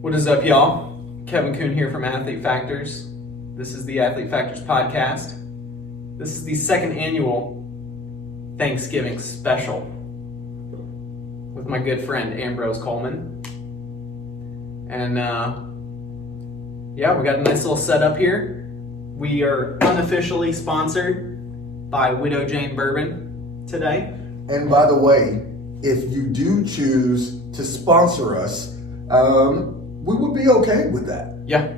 What is up, y'all? Kevin Kuhn here from Athlete Factors. This is the Athlete Factors podcast. This is the second annual Thanksgiving special with my good friend Ambrose Coleman. And we got a nice little setup here. We are unofficially sponsored by Widow Jane Bourbon today. And by the way, if you do choose to sponsor us, we would be okay with that. Yeah,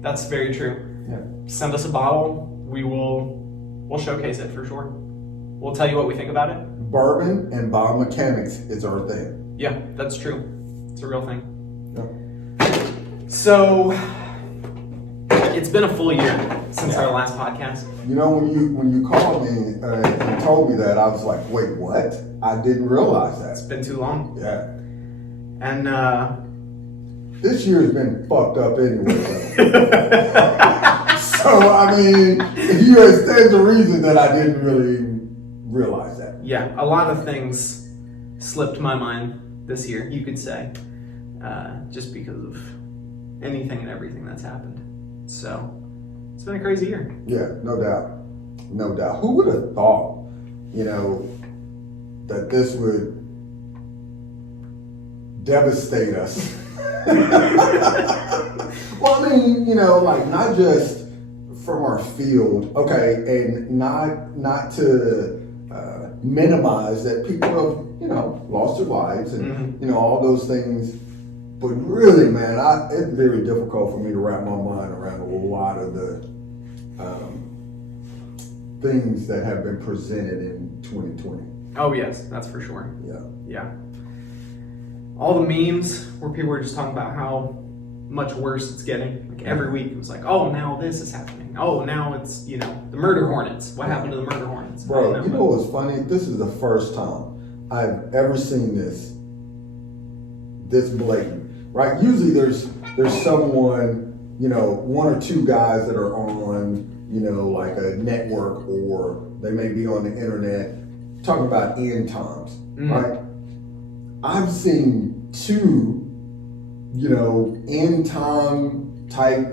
that's very true. Yeah. Send us a bottle. We'll showcase it for sure. We'll tell you what we think about it. Bourbon and biomechanics is our thing. Yeah, that's true. It's a real thing. Yeah. So, it's been a full year since our last podcast. You know, when you called me and told me that, I was like, wait, what? I didn't realize It's that. been too long. Yeah. And This year has been fucked up anyway. So, I mean, stands a reason that I didn't really realize that. yeah, a lot of things slipped my mind this year, you could say, just because of anything and everything that's happened. So, it's been a crazy year. Yeah, no doubt. No doubt. Who would have thought, that this would devastate us? Well, I mean, not just from our field, okay, and not to minimize that people have, lost their lives and, all those things. But really, man, it's very difficult for me to wrap my mind around a lot of the things that have been presented in 2020. Oh, yes, that's for sure. Yeah. Yeah. All the memes where people were just talking about how much worse it's getting. Like every week it was like, oh, now this is happening. Oh, now it's, the murder hornets. What happened to the murder hornets? Bro, you know what's funny? This is the first time I've ever seen this blatant, right? Usually there's someone, one or two guys that are on, like a network, or they may be on the internet talking about end times, right? I've seen two, end time type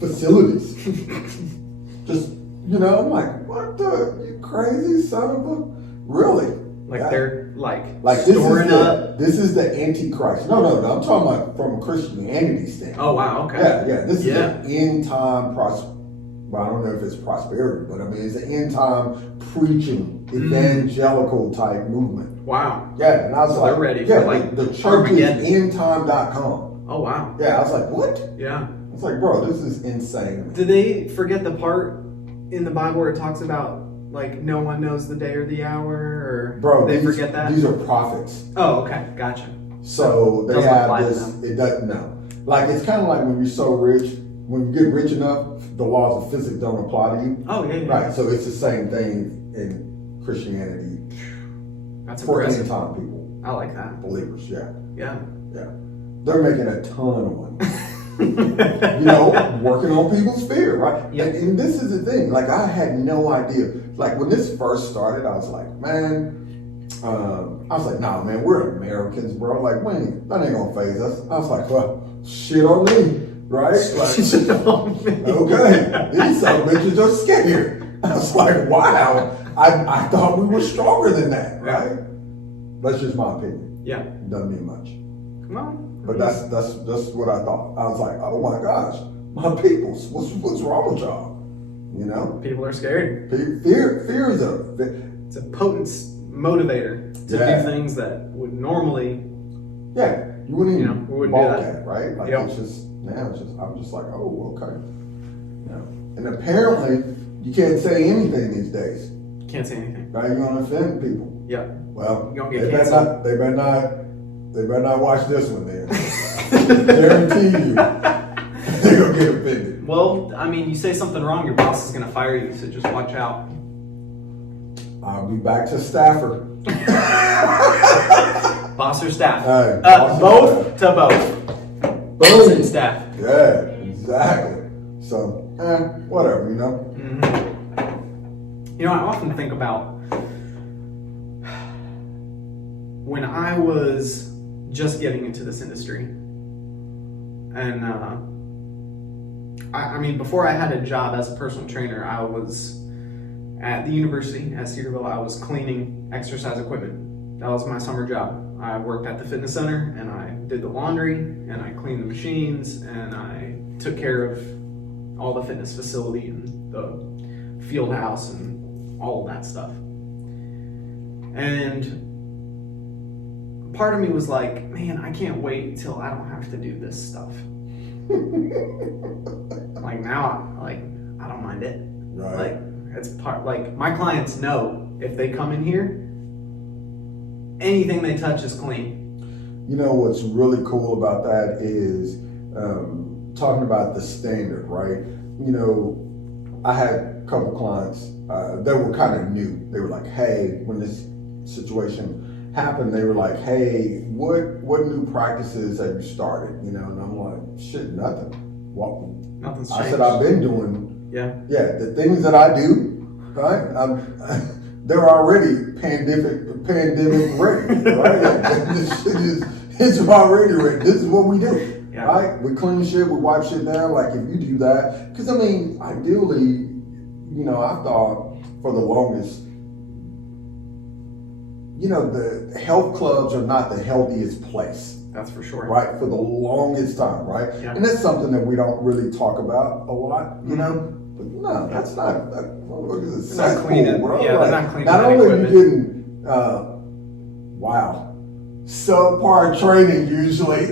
facilities. Just, I'm like, what the, you crazy son of a, really? Like they're like storing up. This is the Antichrist. No, I'm talking about from a Christianity standpoint. Oh, wow, okay. Yeah, this is the end time well, I don't know if it's prosperity, but I mean, it's an end time preaching, evangelical type movement. Wow. Yeah, and I was like, they're ready for like the church is endtime.com. Oh, wow. Yeah, I was like, what? Yeah. It's like, bro, this is insane. Did they forget the part in the Bible where it talks about like no one knows the day or the hour, or forget that? These are prophets. Oh, okay, gotcha. So they doesn't apply have to this. them. It doesn't. No, like it's kind of like when you're so rich. When you get rich enough, the laws of physics don't apply to you. Oh, yeah. Right. So it's the same thing in Christianity. That's for impressive. end time people. I like that. Believers. Yeah. Yeah. They're making a ton of money. Working on people's fear, right? Yeah. And this is the thing. Like, I had no idea. Like, when this first started, I was like, man, nah, man, we're Americans, bro. Like, that ain't gonna faze us. I was like, well, shit on me, right? Like, okay, these some bitches are scared. I was like, wow, I thought we were stronger than that, right? That's just my opinion. Yeah. Doesn't mean much. Well, But that's what I thought. I was like, oh my gosh, my peoples, what's wrong with y'all? people are scared. Fear is It's a potent motivator to do things that would normally. Yeah, you wouldn't even we wouldn't balk do that. at, right? Like Yep. I'm just like, oh, okay. And apparently you can't say anything these days. Can't say anything. Right? You're gonna offend people. Yeah. Well, You're gonna get canceled. they better not watch this one then. Guarantee you, they're gonna get offended. Well, I mean, you say something wrong, your boss is gonna fire you, so just watch out. I'll be back to Stafford. Boss or staff? Boss or Both to both. Boss and staff. Yeah, exactly. So, whatever, I often think about when I was just getting into this industry, And I mean, before I had a job as a personal trainer, I was at the university at Cedarville. I was cleaning exercise equipment. That was my summer job. I worked at the fitness center, and I did the laundry, and I cleaned the machines, and I took care of all the fitness facility and the field house and all of that stuff. And part of me was like, man, I can't wait till I don't have to do this stuff. Like now, like I don't mind it. Right. Like it's part. Like my clients know if they come in here, anything they touch is clean. You know what's really cool about that is talking about the standard, right? You know, I had a couple clients that were kind of new. They were like, "Hey, when this situation happened, they were like, hey, what new practices have you started?" You know, and I'm like, shit, nothing. Well, Nothing's I changed. said I've been doing, Yeah. the things that I do, right? They're already pandemic ready, right? This shit it's already ready. This is what we do, Yeah. right? We clean shit, we wipe shit down. Like if you do that, because I mean, ideally, you know, I thought for the longest, you know, the health clubs are not the healthiest place. That's for sure. Right, for the longest time, right? Yeah. And that's something that we don't really talk about a lot, you know? But no, that's not, it's not cleaning, bro. yeah, Like, they're not cleaning not any only are you equipment. getting, subpar training usually,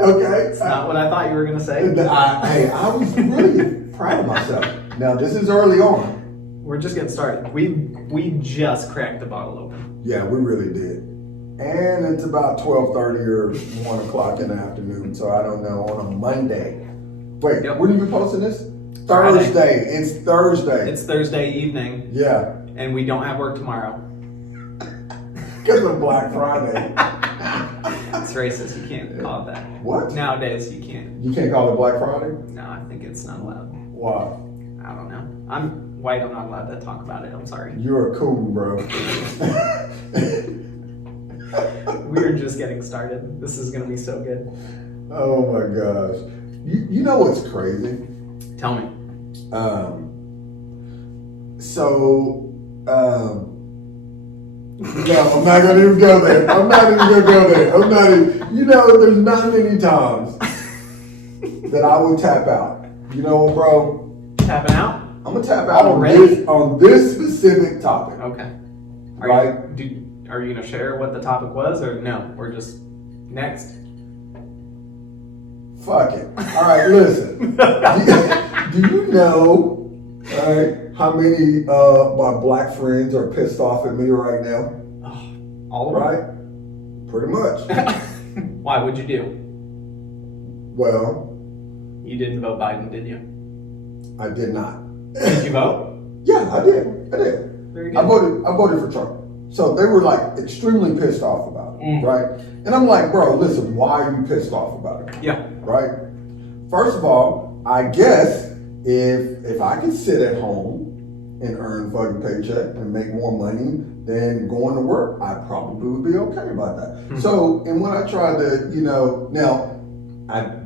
okay? It's not what I thought you were going to say. I was really proud of myself. Now, this is early on. We're just getting started. We just cracked the bottle open. Yeah, we really did. And it's about 12:30 or 1 o'clock in the afternoon, so I don't know, on a Monday. Wait, Yep. when are you posting this? Friday. Thursday. It's Thursday. It's Thursday evening, Yeah, and we don't have work tomorrow. because of Black Friday. It's racist. You can't call it that. What? Nowadays, you can't. You can't call it Black Friday? No, I think it's not allowed. Why? I don't know. I'm white. I'm not allowed to talk about it. I'm sorry. You're a coon, bro. We're just getting started. This is going to be so good. Oh my gosh. You know what's crazy? Tell me. No, I'm not gonna even go there. I'm not even gonna go there. You know, there's not many times that I would tap out. You know what, bro? Tapping out? I'm gonna tap out Already? on this specific topic. Okay. Right? Are you going to share what the topic was, or no? We're just next. Fuck it. All right, listen. Do you know, all right, how many my black friends are pissed off at me right now? All of them? Right? Pretty much. Why? What'd you do? Well, You didn't vote Biden, did you? I did not. Did you vote? Yeah, I did. Very good. I voted for Trump. So they were like extremely pissed off about it, right? And I'm like, bro, listen, why are you pissed off about it? Yeah. Right? First of all, I guess if I could sit at home and earn fucking paycheck and make more money than going to work, I probably would be okay about that. So, and when I tried to, you know,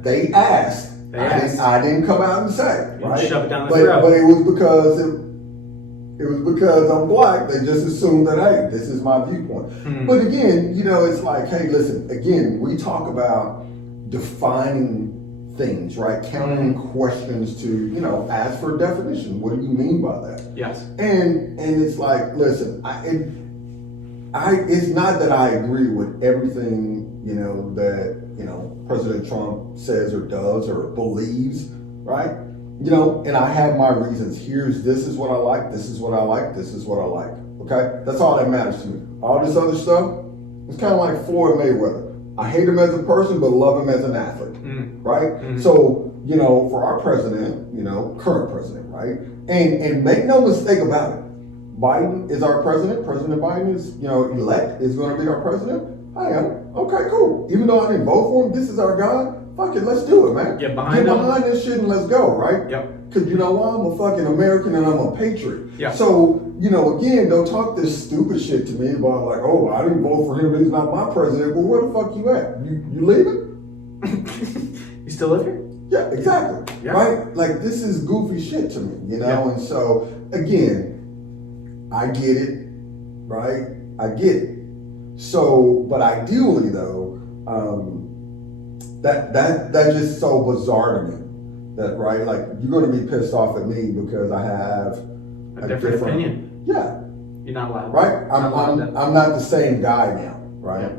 they asked. I didn't come out and say, right? Shove it down the throat. But it was because I'm black. They just assumed that, hey, this is my viewpoint. But again, you know, it's like, hey, listen, again, we talk about defining things, right? Counting questions to, you know, ask for a definition. What do you mean by that? Yes. And it's like, listen, it's not that I agree with everything, you know, that, you know, President Trump says or does or believes, right? You know, and I have my reasons. This is what I like, this is what I like, this is what I like. Okay? That's all that matters to me. All this other stuff, it's kind of like Floyd Mayweather. I hate him as a person, but love him as an athlete. Right? So, you know, for our president, you know, current president, right? And make no mistake about it. Biden is our president. President Biden is, you know, elect, is going to be our president. I am. Okay, cool. Even though I didn't vote for him, this is our guy. Fuck it, let's do it, man. Get behind this shit and let's go, right? Yep. Because you know why? I'm a fucking American and I'm a patriot. Yeah. So, you know, again, don't talk this stupid shit to me about like, oh, I didn't vote for him, he's not my president. Well, where the fuck you at? You leaving? You still live here? Yeah, exactly. Yeah. Right? Like, this is goofy shit to me, you know? Yeah. And so, again, I get it, right? I get it. So, but ideally, though, that just so bizarre to me. That, right? Like, you're going to be pissed off at me because I have A different opinion. Yeah. You're not allowed. Right? I'm not the same guy now, right?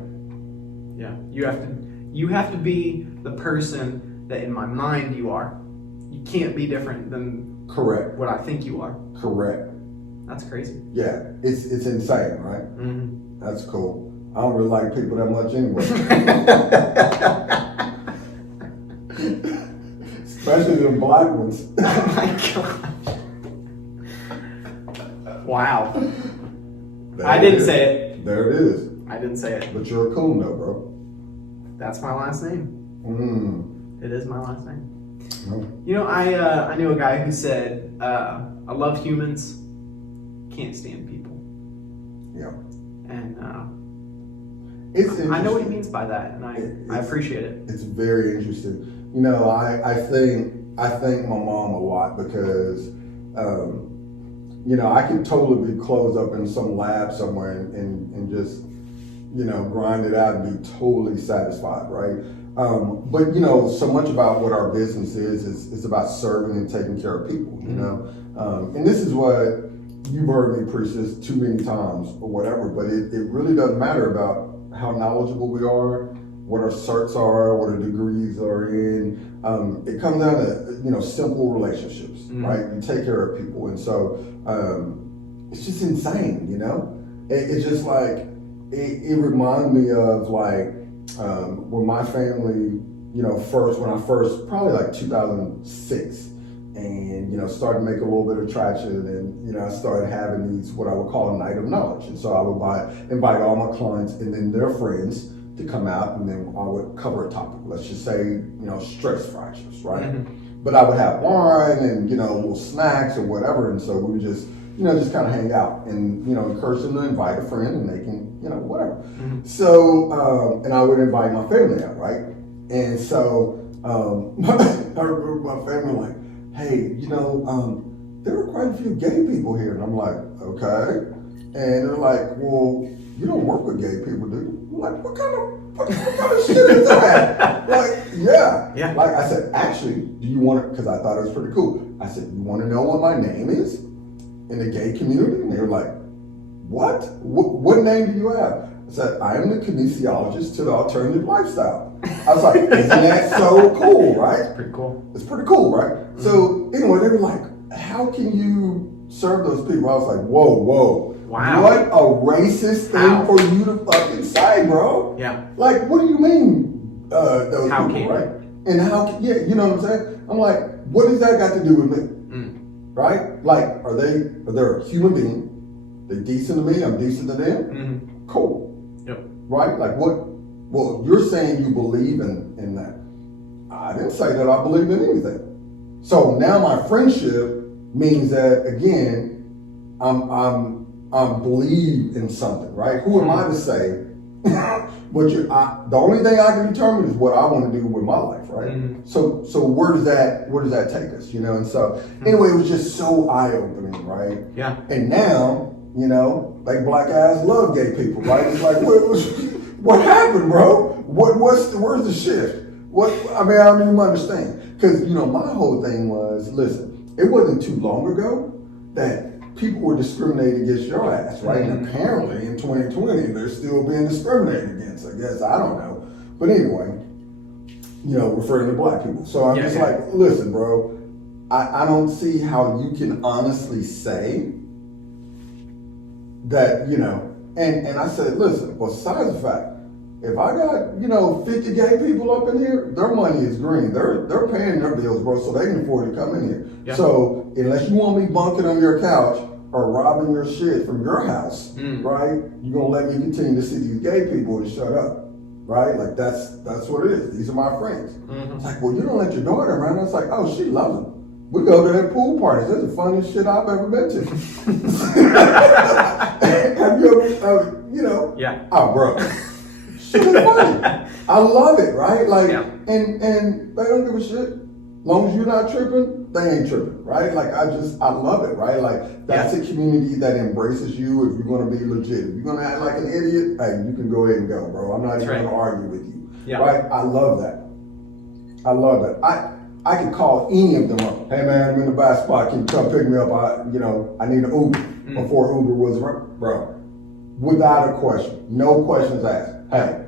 Yeah. You have to be the person that in my mind you are. You can't be different than Correct. what I think you are. Correct. That's crazy. Yeah. It's insane, right? Mm-hmm. That's cool. I don't really like people that much anyway. Especially the black ones. Oh my god. Wow. I didn't say it. There it is. I didn't say it. But you're a coon though, bro. That's my last name. It is my last name. Mm. You know, I knew a guy who said, I love humans, can't stand people. Yeah. And It's I know what he means by that, and I appreciate it. It's very interesting. You know, I thank my mom a lot because, you know, I could totally be closed up in some lab somewhere and just, you know, grind it out and be totally satisfied, right? But, you know, so much about what our business is about serving and taking care of people, you know? And this is what you've heard me preach this too many times or whatever, but it really doesn't matter about how knowledgeable we are, what our certs are, what our degrees are in. It comes down to, you know, simple relationships, right? You take care of people. And so it's just insane, you know? It's just like, it reminded me of like when my family, you know, when I first, probably like 2006, and, you know, started to make a little bit of traction, and, you know, I started having these, what I would call a night of knowledge. And so I would invite all my clients and then their friends to come out, and then I would cover a topic. Let's just say, you know, stress fractures, right? Mm-hmm. But I would have wine and, you know, little snacks or whatever. And so we would just, you know, just kind of hang out and, you know, encourage them to invite a friend, and they can, you know, whatever. Mm-hmm. So, and I would invite my family out, right? And so I remember my family like, hey, you know, there are quite a few gay people here. And I'm like, okay. And they're like, well, you don't work with gay people, do you? I'm like, what kind of shit is that? Like, yeah. Like I said, actually, do you want to, because I thought it was pretty cool. I said, you want to know what my name is in the gay community? And they were like, what? What name do you have? I said, I am the kinesiologist to the alternative lifestyle. I was like, isn't that so cool, right? It's pretty cool. It's pretty cool, right? Mm-hmm. So anyway, they were like, how can you serve those people? I was like, whoa. Wow. What a racist thing for you to fucking say, bro. Yeah. Like, what do you mean, those how people, can right? And how, yeah, you know what I'm saying? I'm like, what does that got to do with me? Right? Like, are they a human being? They decent to me, I'm decent to them? Mm-hmm. Cool. Yep. Right? Like what? Well, you're saying you believe in that. I didn't say that I believe in anything. So now my friendship means that, again, I'm believe in something, right? Who am I to say? But the only thing I can determine is what I want to do with my life, right? Mm-hmm. So where does that take us, you know? And so anyway, it was just so eye-opening, right? Yeah. And now, you know, like black guys love gay people, right? It's like, what happened, bro? Where's the shift? I don't even understand. Because, you know, my whole thing was, listen, it wasn't too long ago that people were discriminated against your ass, right? Mm-hmm. And apparently in 2020, they're still being discriminated against, I guess. I don't know. But anyway, you know, referring to black people. So I'm just like, listen, bro, I don't see how you can honestly say that, you know, and I said, listen, besides the fact, if I got, you know, 50 gay people up in here, their money is green. They're paying their bills, bro, so they can afford to come in here. Yeah. So unless you want me bunking on your couch or robbing your shit from your house, right, you're going to let me continue to see these gay people and shut up, right? Like, that's what it is. These are my friends. Mm-hmm. It's like, well, you don't let your daughter around. I was like, oh, she loves them. We go to their pool parties. That's the funniest shit I've ever been to. Have you ever, you know? Yeah. Oh, bro. Shit is funny. I love it, right? Like, And they don't give a shit. Long as you're not tripping, they ain't tripping, right? Like I love it, right? Like that's a community that embraces you if you're gonna be legit. If you're gonna act like an idiot, hey, you can go ahead and go, bro. I'm not even gonna argue with you. Yeah. Right? I love that. I can call any of them up. Hey man, I'm in the bad spot. Can you come pick me up? I need an Uber before Uber was around, bro. Without a question, no questions asked. Hey,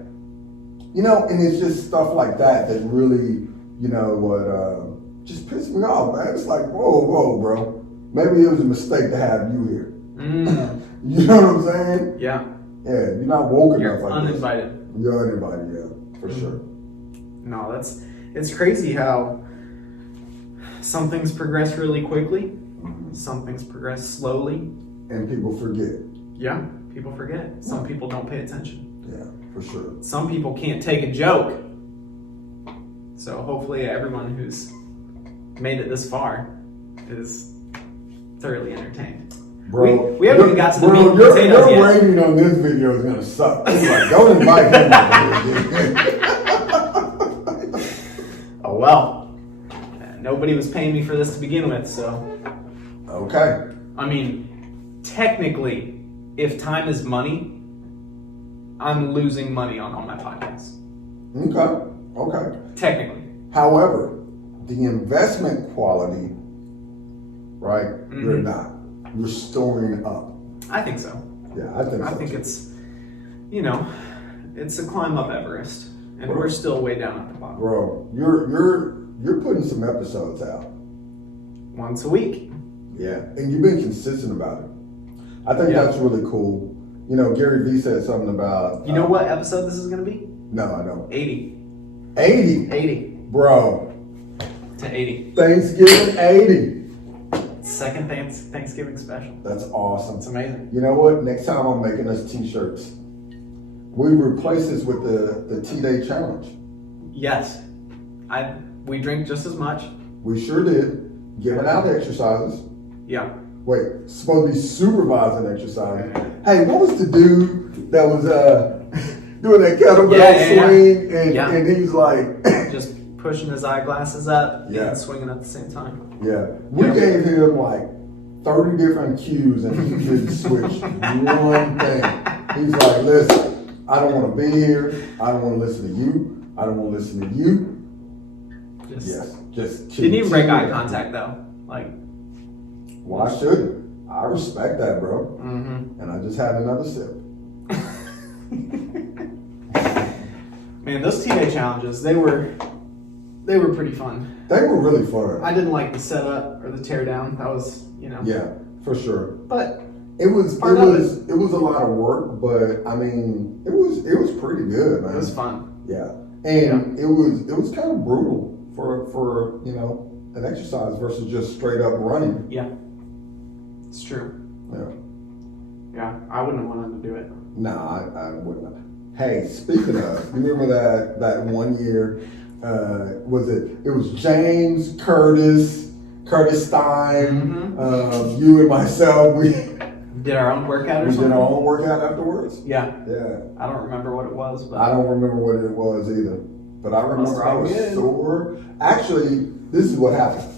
and it's just stuff like that that really, just pissed me off, man. It's like, whoa, bro. Maybe it was a mistake to have you here. You know what I'm saying? Yeah. Yeah, you're not woke enough like uninvited. this. You're uninvited, yeah, for sure. No, it's crazy how some things progress really quickly, some things progress slowly. And people forget. Yeah, people forget. Some people don't pay attention. Yeah, for sure. Some people can't take a joke. So hopefully everyone who's made it this far is thoroughly entertained. Bro, we haven't even got to the meat and your potatoes yet. rating on this video is gonna suck. It's like, don't invite him. Oh well. Nobody was paying me for this to begin with, so. Okay. I mean, technically, if time is money, I'm losing money on all my podcasts. Okay. Technically. However, the investment quality, right? You're not. You're storing up. I think so. Yeah, I think so. I think it's, it's a climb up Everest, and we're still way down at the bottom. Bro, you're putting some episodes out. Once a week. Yeah, and you've been consistent about it. I think that's really cool. Gary Vee said something about... You know what episode this is going to be? No, I don't. 80. 80? 80. Bro. To 80. Thanksgiving 80. Second Thanksgiving special. That's awesome. It's amazing. You know what? Next time I'm making us t-shirts. We replace this with the T-Day Challenge. Yes. We drink just as much. We sure did. Giving out exercises. Yeah. Wait, supposed to be supervising exercises. Hey, what was the dude that was doing that kettlebell swing and he was like just pushing his eyeglasses up and swinging at the same time. Yeah. We gave him like 30 different cues and he didn't switch one thing. He's like, listen, I don't want to be here. I don't want to listen to you. I don't want to listen to you. Just didn't even break eye contact though. Like, why shouldn't? I respect that, bro. Mm-hmm. And I just had another sip. Man, those T-Day challenges, they were pretty fun. They were really fun. I didn't like the setup or the teardown. That was, Yeah, for sure. But it was a lot of work, but I mean, it was pretty good, man. It was fun. Yeah. And it was kind of brutal for an exercise versus just straight up running. Yeah. It's true. Yeah. Yeah, I wouldn't have wanted to do it. Nah, I wouldn't. Hey, speaking of, you remember that 1 year, it was James, Curtis Stein, you and myself, we did our own workout or we something? did our own workout afterwards. Yeah. Yeah. I don't remember what it was, but I don't remember what it was either. But I remember I was sore. Actually, this is what happened.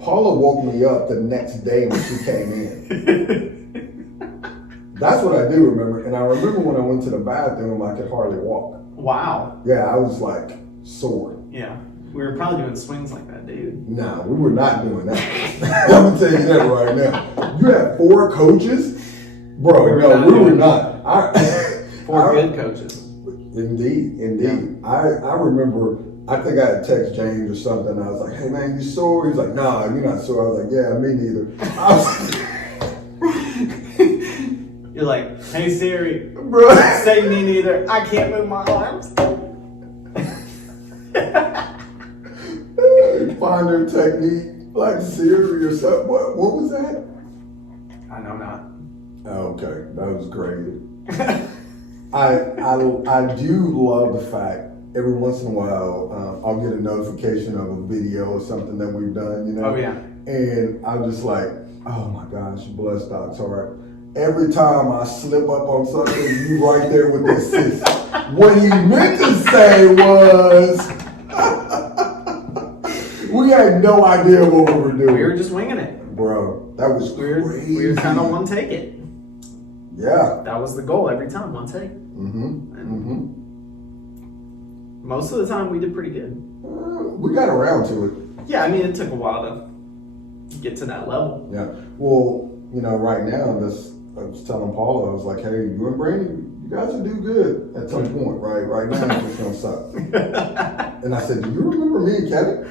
Paula woke me up the next day when she came in. That's what I do remember. And I remember when I went to the bathroom, I could hardly walk. Wow. Yeah, I was like sore. Yeah. We were probably doing swings like that, dude. Nah, we were not doing that. I'm going to tell you that right now. You had 4 coaches? Bro, we were not. 4 good coaches. Indeed. Yeah. I remember, I think I had text James or something. I was like, hey man, you sore? He's like, nah, you're not sore. I was like, yeah, me neither. You're like, hey Siri, bro, say me neither. I can't move my arms. Find her technique, like Siri or something. What was that? I know not. Okay, that was crazy. I do love the fact every once in a while I'll get a notification of a video or something that we've done, Oh yeah. And I'm just like, oh my gosh, bless Doc's heart. Every time I slip up on something, you right there with the assist. What he meant to say was, We had no idea what we were doing. We were just winging it. Bro, that was crazy. We were kind of one take it. Yeah. That was the goal every time, one take. Most of the time, we did pretty good. We got around to it. Yeah, I mean, it took a while to get to that level. Yeah. Well, right now, I was telling Paula, I was like, hey, you and Brandy, you guys will do good at some point, right? Right now, it's just gonna suck. And I said, do you remember me and Kevin?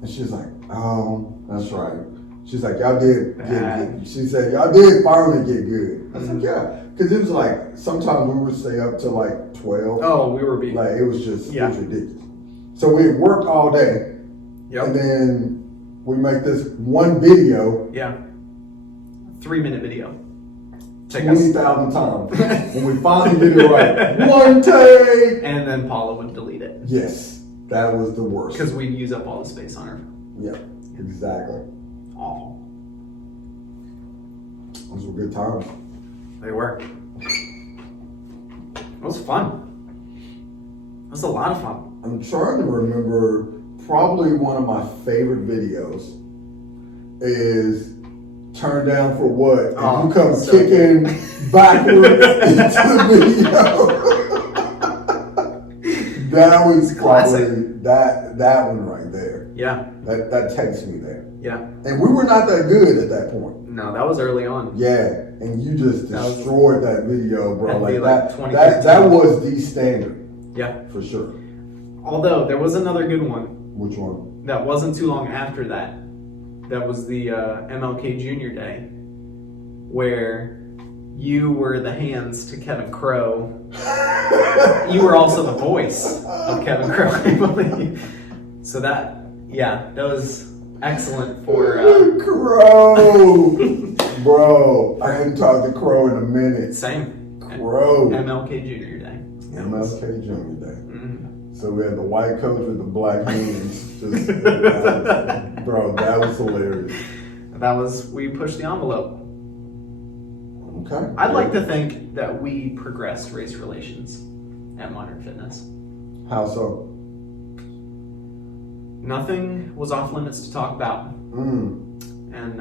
And she's like, oh, that's right. She's like, y'all did get good. She said, y'all did finally get good. I said, yeah. Because it was like, sometimes we would stay up till like 12. Oh, we were being... Like, it was just it was ridiculous. So we worked all day. Yep. And then we make this one video. Yeah. 3-minute video. 20,000 times. When we finally did it right. One take! And then Paula would delete it. Yes. That was the worst. Because we'd use up all the space on her. Yeah, exactly. Awful. Those were good times. They were. It was fun. It was a lot of fun. I'm trying to remember, probably one of my favorite videos is Turn Down for What? And you come kicking backwards into the video. That was probably that one right there. Yeah. That takes me there. Yeah. And we were not that good at that point. No, that was early on. Yeah. And you just destroyed that video, bro. Like that was the standard. Yeah. For sure. Although there was another good one. Which one? That wasn't too long after that. That was the MLK Jr. Day, where you were the hands to Kevin Crowe. You were also the voice of Kevin Crowe, I believe. So that was excellent for Crowe. Bro, I hadn't talked to Crowe in a minute. Same. Crowe. MLK Jr. Day. MLK Jr. Day. Mm-hmm. So we had the white coach with the black hands. Bro, that was hilarious. We pushed the envelope. Okay. I'd like to think that we progressed race relations at Modern Fitness. How so? Nothing was off limits to talk about. And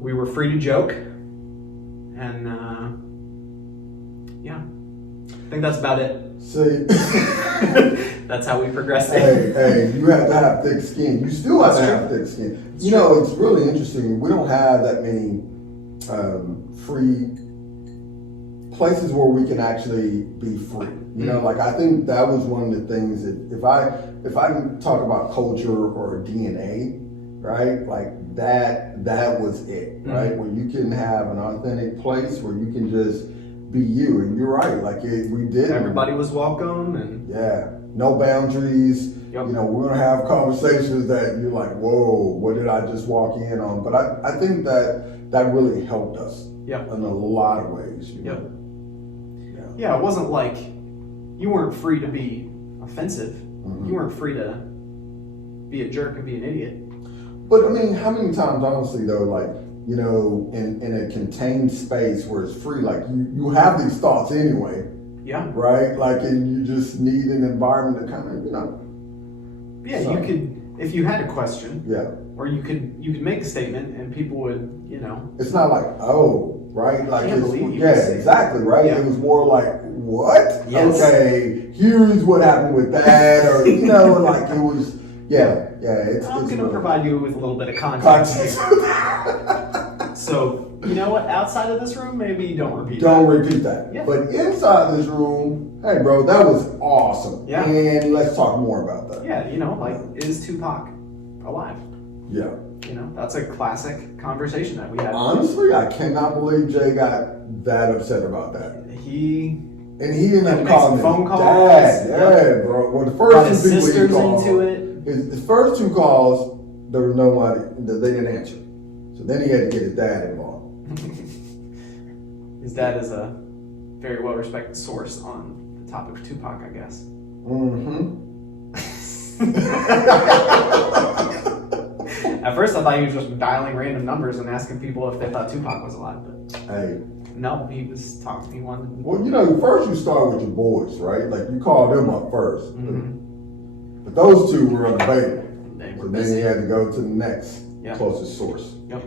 we were free to joke. And I think that's about it. See, that's how we progressed. Hey, you have to have thick skin. You still have to have thick skin. It's really interesting. We don't have that many free places where we can actually be free. Like I think that was one of the things that if I can talk about culture or DNA, right? Like that was it, right? Where you can have an authentic place where you can just be you. And you're right, like we did. Everybody was welcome, and no boundaries. Yep. We're gonna have conversations that you're like, whoa, what did I just walk in on? But I think that really helped us in a lot of ways. Yeah, it wasn't like you weren't free to be offensive. You weren't free to be a jerk and be an idiot. But I mean, how many times, honestly, though, like, in a contained space where it's free, like you have these thoughts anyway. Yeah. Right? Like, and you just need an environment to kind of, Yeah, so. You could, if you had a question. Yeah. Or you could make a statement and people would, It's not like, oh, right? Like, I can't believe you. Yeah, exactly, right? Yeah. It was more like, what? Yes. Okay, here's what happened with that, or, like it was, I'm going to provide you with a little bit of context. So, you know what? Outside of this room, maybe don't repeat that. Yeah. But inside this room, hey, bro, that was awesome. Yeah. And let's talk more about that. Yeah, is Tupac alive? Yeah. That's a classic conversation that we had. Honestly, I cannot believe Jay got that upset about that. He ended up calling phone calls. Dad. Yeah, bro. Well, the first his two people sisters he called, into it. His first two calls, there was nobody. They didn't answer. So then he had to get his dad involved. His dad is a very well-respected source on the topic of Tupac, I guess. At first, I thought he was just dialing random numbers and asking people if they thought Tupac was alive. But no, he was talking. He wanted. Well, first you start with your boys, right? Like you call them up first. But those two were unavailable. They So were then busy. he had to go to the next Yeah. closest source. Yep.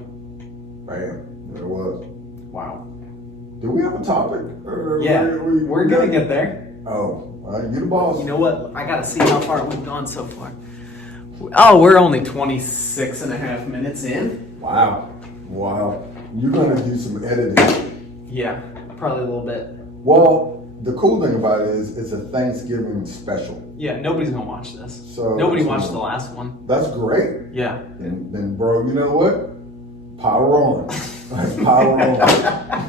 Bam. There it was. Wow. Do we have a topic? Or Yeah, we're gonna get there. Oh, all right, you the boss. You know what? I gotta see how far we've gone so far. Oh, we're only 26 and a half minutes in. Wow. You're gonna do some editing. Yeah, probably a little bit. Well, the cool thing about it is it's a Thanksgiving special. Yeah, nobody's gonna watch this. So Nobody watched the last one. That's great. Yeah. And then, bro, you know what? Power on. Like, power on.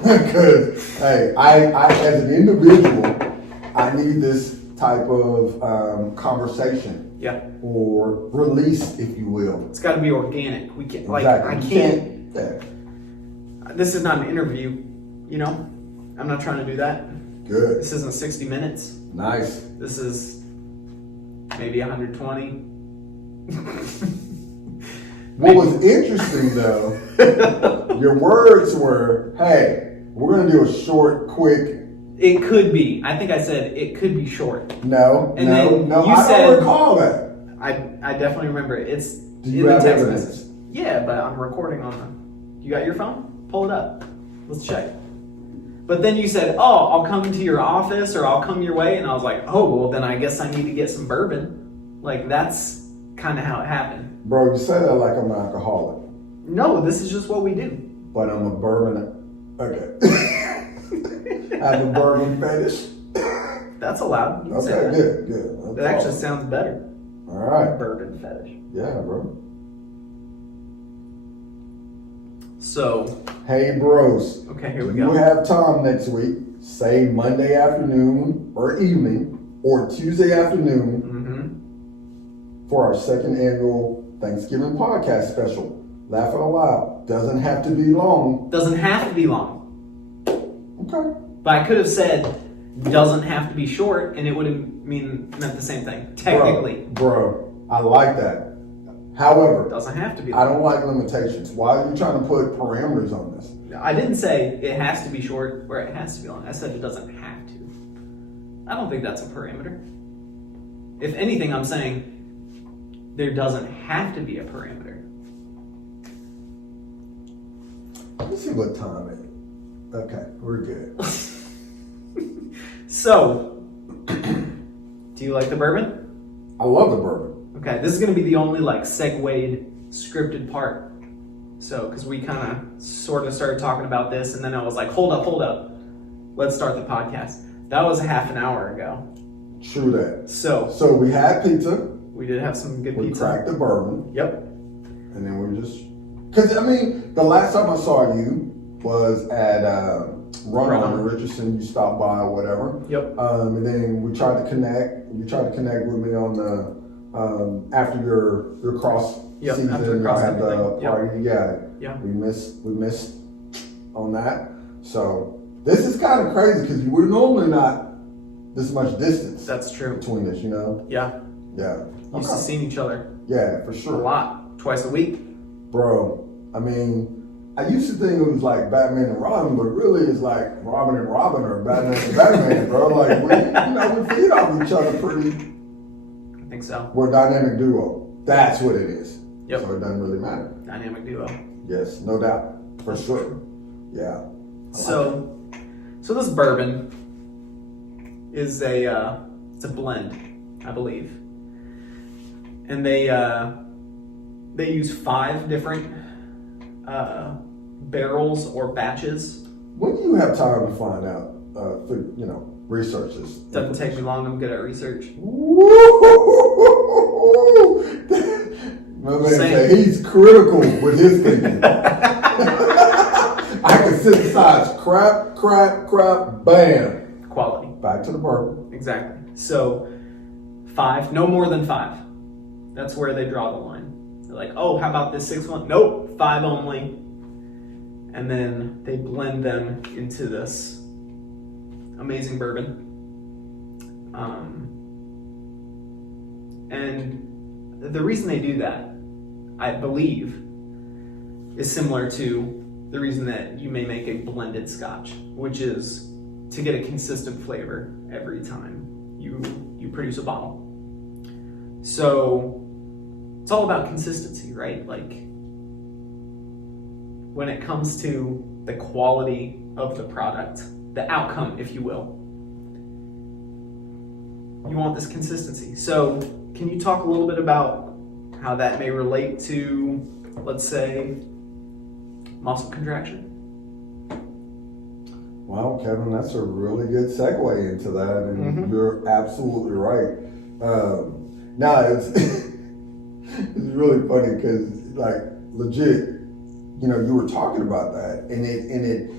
Because, hey, I as an individual, I need this type of conversation. Yeah. Or release, if you will. It's got to be organic. We can't, like, Exactly. I You can't. Yeah. This is not an interview, you know? I'm not trying to do that. Good. This isn't 60 minutes. Nice. This is maybe 120. What was interesting, though, your words were, hey, we're going to do a short, quick. It could be. I think I said it could be short. No, And then no, you I said- don't recall that. I definitely remember it. It's Do you in the have text evidence? message. Yeah, but I'm recording on the. You got your phone? Pull it up. Let's check. But then you said, "Oh, I'll come to your office or I'll come your way," and I was like, "Oh, well, then I guess I need to get some bourbon." Like that's kind of how it happened. Bro, you say that like I'm an alcoholic, No, this is just what we do. but I'm a bourbon. Okay. I have a bourbon fetish. That's allowed. You can say Okay, that. good. That That's actually awesome. sounds better. All right. Bourbon fetish. Yeah, bro. So, Hey, bros. okay, here we You go. have time next week, say Monday afternoon or evening or Tuesday afternoon Mm-hmm. for our second annual Thanksgiving podcast special. Laugh out loud. Doesn't have to be long. Doesn't have to be long. Okay. But I could have said doesn't have to be short, and it would have meant the same thing. Technically, Bro, I like that. However, doesn't have to be. I don't like limitations. Why are you trying to put parameters on this? I didn't say it has to be short or it has to be long. I said it doesn't have to. I don't think that's a parameter. If anything, I'm saying there doesn't have to be a parameter. Let's see what time it is. Okay, we're good. So, do you like the bourbon? I love the bourbon. Okay, this is going to be the only like segued scripted part. So, because we kind of sort of started talking about this, and then I was like, hold up. Let's start the podcast. That was a half an hour ago. True that. So, So we had pizza. we did have some good We pizza. cracked the bourbon. Yep. And then we just... Because, I mean, the last time I saw you was at Run on in Richardson. You stopped by or whatever. Yep. And then we tried to connect. You tried to connect with me on the... after your cross Yep, season. after the y'all cross had the season thing. Yep. party. Yeah. Yeah. We missed on that. So this is kind of crazy because we're normally not this much distance That's true. between us, you know? Yeah. Yeah. Used to seeing each other Yeah, for a sure. lot. Twice a week. Bro, I mean, I used to think it was like Batman and Robin, but really it's like Robin and Robin or Batman and Batman, bro. Like, we feed off each other pretty. I think so. We're a dynamic duo. That's what it is. Yep. So it doesn't really matter. Dynamic duo. Yes, no doubt. For sure. Yeah. So this bourbon is it's a blend, I believe, and they use 5 different barrels or batches. When do you have time to find out, research this? Doesn't take me long. I'm good at research. Woo! My man said he's critical with his thinking. I can synthesize crap, bam. Quality. Back to the bourbon. Exactly. So 5, no more than 5. That's where they draw the line. They're like, oh, how about this 6th one? Nope, 5 only. And then they blend them into this amazing bourbon. And the reason they do that, I believe, is similar to the reason that you may make a blended scotch, which is to get a consistent flavor every time you produce a bottle. So it's all about consistency, right? Like when it comes to the quality of the product, the outcome, if you will, you want this consistency. So can you talk a little bit about how that may relate to, let's say, muscle contraction? Well, Kevin, that's a really good segue into that, and you're absolutely right. It's it's really funny because, like, legit, you were talking about that, and it,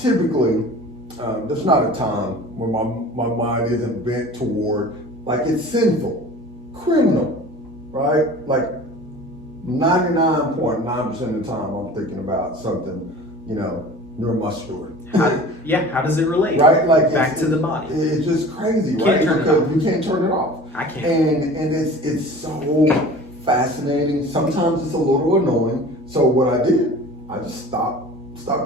typically, there's not a time when my mind isn't bent toward, like, it's sinful, criminal, right? Like 99.9% of the time, I'm thinking about something, neuromuscular. How does it relate? Right, like back to the body. It's just crazy, You right? can't turn it off. You can't turn it off. I can't. And it's so fascinating. Sometimes it's a little annoying. So what I did, I just stopped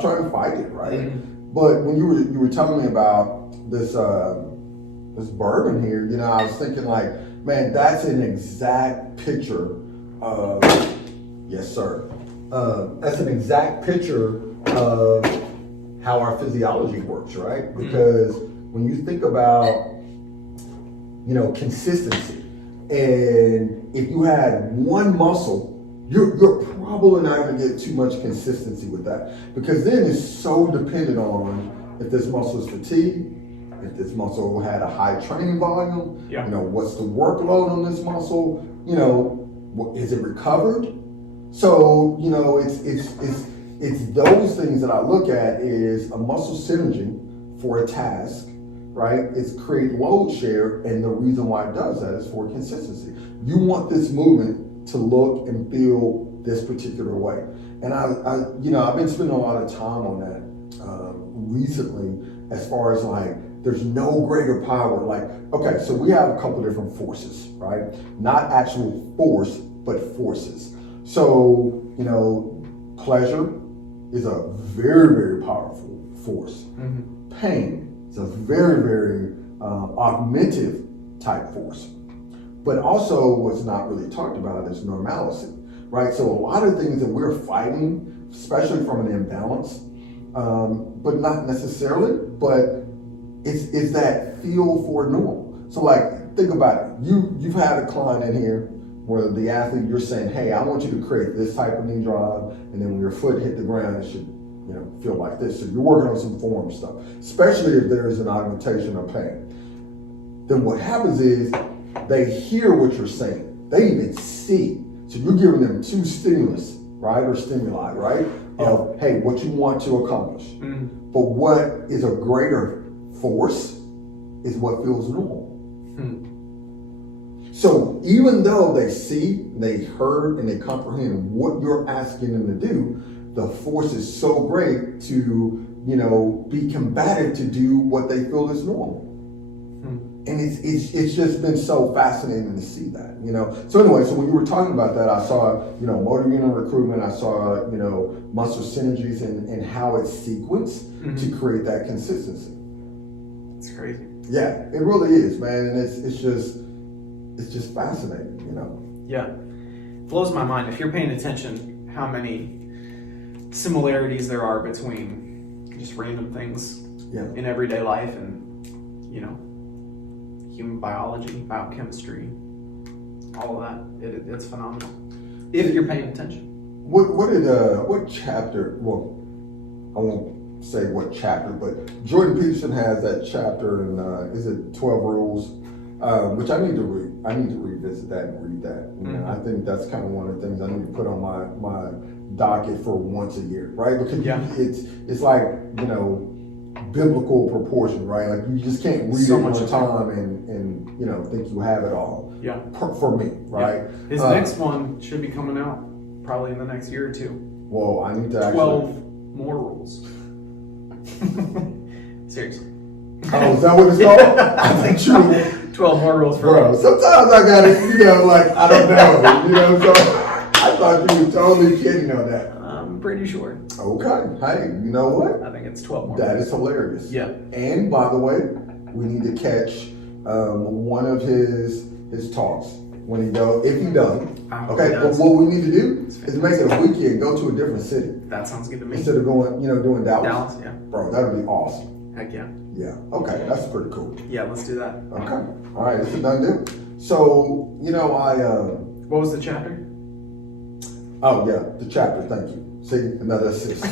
trying to fight it, right? Mm-hmm. But when you were telling me about this bourbon here, I was thinking, like, man, that's an exact picture of, yes sir, that's an exact picture of how our physiology works, right? Because when you think about, consistency, and if you had one muscle, you're probably not going to get too much consistency with that, because then it's so dependent on if this muscle is fatigued, if this muscle had a high training volume, what's the workload on this muscle, is it recovered? So, it's those things that I look at is a muscle synergy for a task, right? It's create load share, and the reason why it does that is for consistency. You want this movement to look and feel this particular way. And I've been spending a lot of time on that recently, as far as, like, there's no greater power. Like, okay, so we have a couple different forces, right? Not actual force, but forces. So, pleasure is a very, very powerful force. Mm-hmm. Pain is a very, very augmentative type force. But also what's not really talked about is normalcy, right? So a lot of things that we're fighting, especially from an imbalance, but not necessarily, but it's that feel for normal. So, like, think about it. You've had a client in here where the athlete, you're saying, hey, I want you to create this type of knee drive, and then when your foot hit the ground, it should feel like this. So you're working on some form stuff, especially if there is an augmentation of pain. Then what happens is they hear what you're saying. They even see. So you're giving them two stimulus, right, or stimuli, right, of, hey, what you want to accomplish. Mm-hmm. But what is a greater force is what feels normal. So even though they see, they heard, and they comprehend what you're asking them to do, the force is so great to, be combative to do what they feel is normal. And it's just been so fascinating to see that, So anyway, so when you were talking about that, I saw, motor unit recruitment, I saw, muscle synergies and how it's sequenced to create that consistency. It's crazy. Yeah, it really is, man. And it's just fascinating, Yeah. Blows my mind. If you're paying attention, how many similarities there are between just random things in everyday life and, human biology, biochemistry, all of that. It's phenomenal. If you're paying attention. What chapter, well, I won't say what chapter, but Jordan Peterson has that chapter in, is it 12 Rules? Which I need to read. I need to revisit that and read that. Mm-hmm. I think that's kind of one of the things I need to put on my docket for once a year, right? Because it's like, biblical proportion, right? Like, you just can't read so it one time and think you have it all. Yeah. For me, right? Yeah. His next one should be coming out probably in the next year or two. Well, I need to 12 more rules. Seriously. Oh, is that what it's called? I think so. 12 more rules for Bro, sometimes I got it, like, I don't know, so I thought you were totally kidding on that. I'm pretty sure. Okay. Hey, you know what? I think it's 12 more. That is hilarious. Yeah. And by the way, we need to catch one of his his talks when he does, if he doesn't. Okay, but does. what we need to do is make it a weekend, go to a different city. That sounds good to me. Instead of going, doing Dallas. Dallas, yeah. Bro, that would be awesome. Heck yeah. Yeah, okay, that's pretty cool. Yeah, let's do that. Okay, all right, it's a done deal. So, What was the chapter? oh yeah, the chapter, thank you. See, another assist.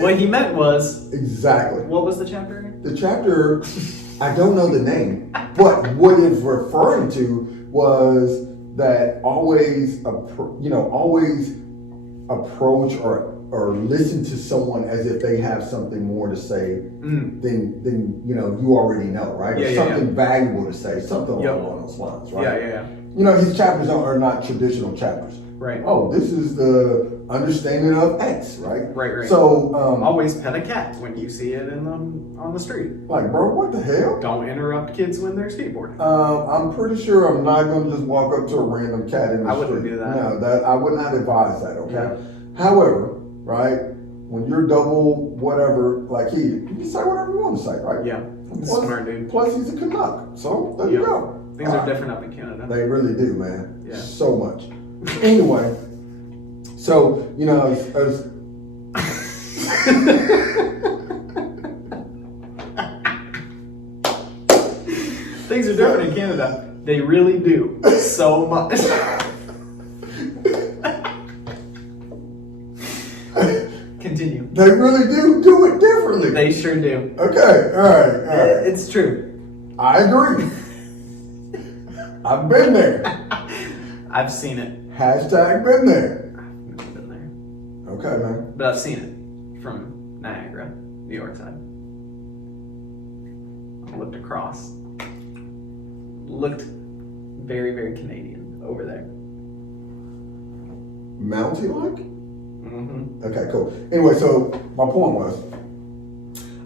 What he meant was, Exactly. what was the chapter again? The chapter, I don't know the name, but what it's referring to was that always approach or listen to someone as if they have something more to say than you already know, right? Yeah, or something valuable to say, something along those lines, right? Yeah. His chapters are not traditional chapters. Right. Oh, this is the understanding of X, right? Right. So, always pet a cat when you see it on the street. like, bro, what the hell? Don't interrupt kids when they're skateboarding. I'm pretty sure I'm not going to just walk up to a random cat in the street. I wouldn't do that. No, I would not advise that, okay? Yeah. However, right, when you're double whatever, like you can say whatever you want to say, right? Yeah. Smart dude. Plus, he's a Canuck, so there you go. Things are different up in Canada. They really do, man. Yeah. So much. Anyway, so, as Things are different in Canada. They really do. So much. Continue. they really do it differently. They sure do. Okay, all right. It's true. I agree. I've been there. I've seen it. Hashtag been there. I've never been there. Okay, man. But I've seen it from Niagara, New York side. I looked across. Looked very, very Canadian over there. Mountie-like? Mm-hmm. Okay, cool. Anyway, so my point was,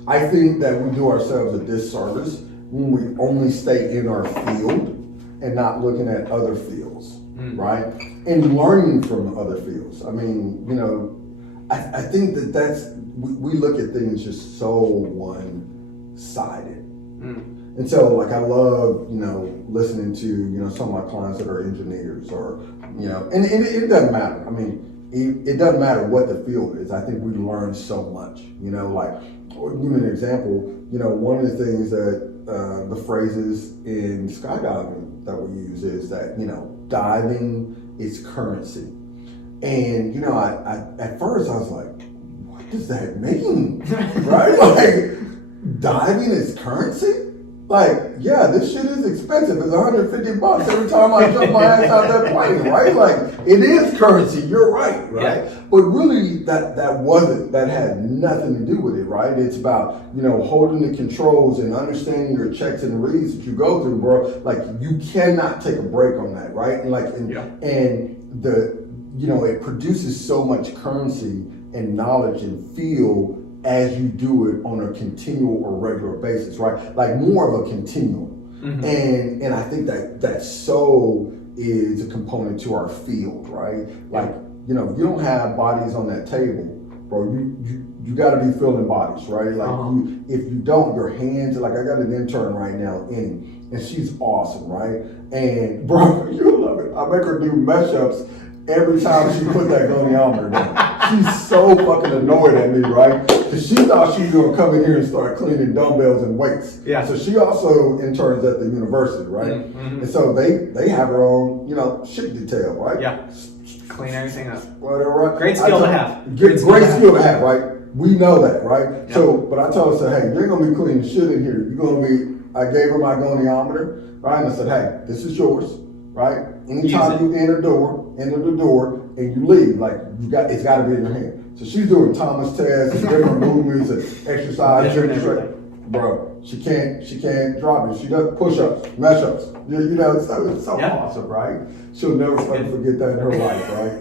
I think that we do ourselves a disservice when we only stay in our field and not looking at other fields, right? And learning from other fields. I mean, I think we look at things just so one-sided. And so, like, I love, listening to, some of my clients that are engineers or, and it doesn't matter. I mean, it doesn't matter what the field is. I think we learn so much, like, I'll give you an example, one of the things that, the phrases in skydiving that we use is that, diving is currency. And, I at first I was like, what does that mean? Right? Like, diving is currency? Like, yeah, this shit is expensive. It's $150 every time I jump my ass out that plane, right? Like, it is currency. You're right? Yeah. But really, that had nothing to do with it, right? It's about, holding the controls and understanding your checks and reads that you go through, bro. Like, you cannot take a break on that, right? And it produces so much currency and knowledge and feel as you do it on a continual or regular basis, right? Like more of a continuum. Mm-hmm. And I think that so is a component to our field, right? Like, you don't have bodies on that table, bro. You got to be feeling bodies, right? Like if you don't, your hands, like I got an intern right now, Annie, and she's awesome, right? And bro, you love it. I make her do mesh-ups every time she put that goniometer down. She's so fucking annoyed at me, right? Because she thought she was going to come in here and start cleaning dumbbells and weights. Yeah. So she also interns at the university, right? Mm-hmm. And so they have her own, shit detail, right? Yeah. Clean everything up. Whatever, right? Great skill to have. Great skill to have, right? We know that, right? Yep. So, but I told her, hey, you ain't going to be cleaning shit in here. You're going to be, I gave her my goniometer, right? And I said, hey, this is yours, right? Anytime you enter the door, and you leave, like it's got to be in your hand. So she's doing Thomas tests and different movements and exercise. Bro, she can't drop it. She does push-ups, mesh-ups. So it's so awesome, right? She'll never fucking forget that in her life, right?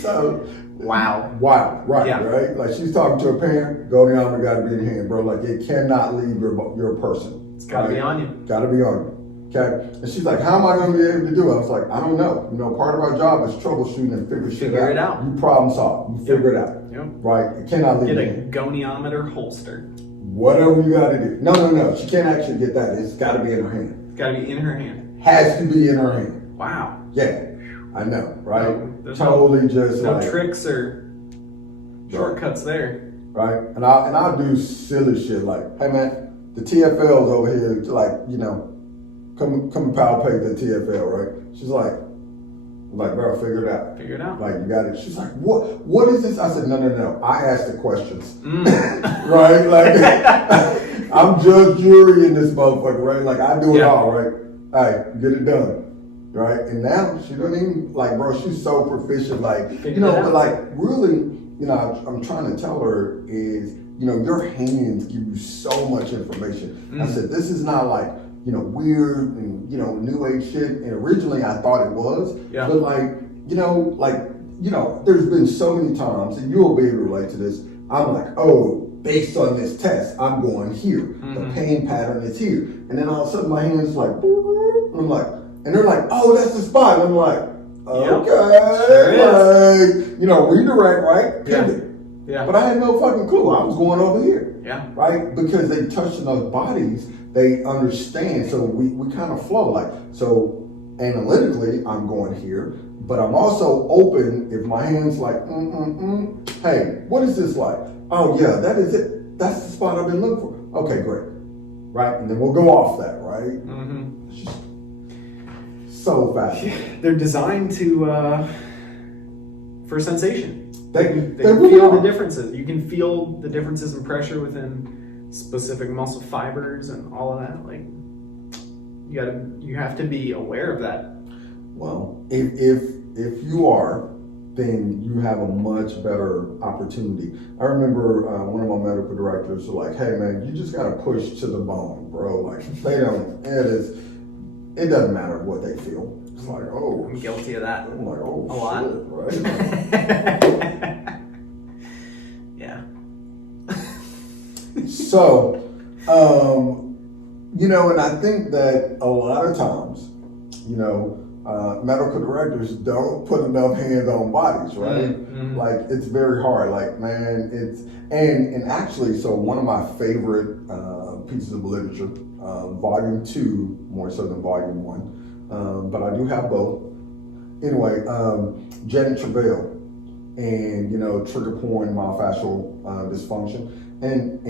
So wow, right, yeah. Right? Like she's talking to a parent, goniometer got to be in your hand, bro. Like it cannot leave your person. It's got to be on you. Got to be on you. Okay, and she's like, how am I going to be able to do it? I was like, I don't know. Part of our job is troubleshooting and figure it out. You problem solve. You figure it out. Yep. Right? It cannot leave. Get a goniometer holster. whatever you got to do. No. She can't actually get that. It's got to be in her hand. It's got to be in her hand. Has to be in her hand. Wow. Yeah, I know, right? There's totally just no like tricks or shortcuts there. Right? And I'll do silly shit like, hey man, the TFL's over here, like, you know, come and palpate the TFL, right? She's like, bro, figure it out. Figure it out. Like, you got it. She's like, what is this? I said, no. I asked the questions. Right? Like, I'm judge, jury in this motherfucker, right? Like, I do it all, right? All right, get it done. Right? And now she doesn't even, like, bro, she's so proficient, like, you know, but like, really, you know, I'm trying to tell her is, you know, your hands give you so much information. I said, this is not like, you know, weird and, you know, new age shit. And originally I thought it was, but like, you know, there's been so many times, and you'll be able to relate to this. I'm like, oh, based on this test, I'm going here. The pain pattern is here. And then all of a sudden my hands like, and I'm like, and they're like, oh, that's the spot. And I'm like, okay, sure like, you know, redirect, right? Pivot. Yeah. But I had no fucking clue. I was going over here. Yeah. Right? Because they touch those bodies, they understand. So we kind of flow. Like, so analytically, I'm going here, but I'm also open if my hand's like, hey, what is this like? Oh yeah, that is it. That's the spot I've been looking for. Okay, great. Right? And then we'll go off that, right? It's just so fascinating. They're designed to for sensation. They really feel the differences. You can feel the differences in pressure within specific muscle fibers and all of that. Like, you have to be aware of that. Well, if you are, then you have a much better opportunity. I remember one of my medical directors was like, hey man, you just gotta push to the bone, bro. Like, they don't, it doesn't matter what they feel. It's like, oh, I'm guilty of that. I'm like, oh, a lot. Shit, right? Yeah. So, you know, and I think that a lot of times, you know, medical directors don't put enough hands on bodies, right? Like, it's very hard. Like, man, and actually, so one of my favorite pieces of literature, volume 2, more so than volume 1, but I do have both. Anyway, Janet Travail and, you know, trigger point myofascial dysfunction. And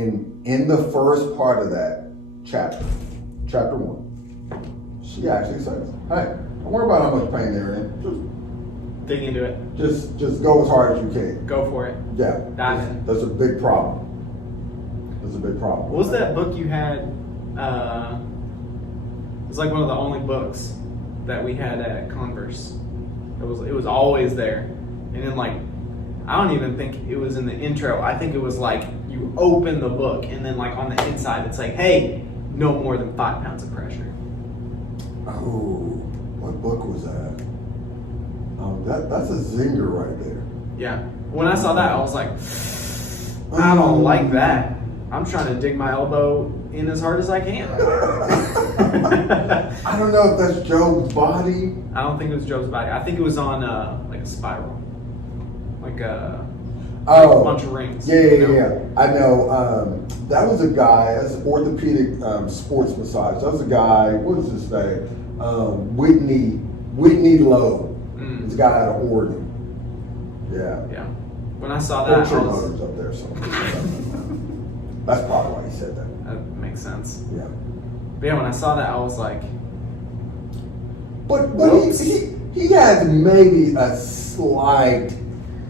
in the first part of that chapter 1, she actually says, hey, don't worry about how much pain they're in. Just dig into it. Just go as hard as you can. Go for it. Yeah. Dive in. That's a big problem. That's a big problem. What was that book you had? It was like one of the only books that we had at Converse. It was always there. And then, like, I don't even think it was in the intro. I think it was like you open the book and then, like, on the inside it's like, hey, no more than 5 pounds of pressure. Oh, what book was that? That's a zinger right there. Yeah. When I saw that, I was like, I don't like that. I'm trying to dig my elbow in as hard as I can. I don't know if that's Joe's body. I don't think it was Joe's body. I think it was on like a spiral, like a bunch of rings. Yeah. I know. That was a guy. That's orthopedic sports massage. That was a guy. What is his name? Whitney Lowe. This guy out of Oregon. Yeah. Yeah. When I saw that, Orchard Motors up there. So that's probably why he said that. That makes sense. Yeah. But yeah, when I saw that, I was like, But he has maybe a slight,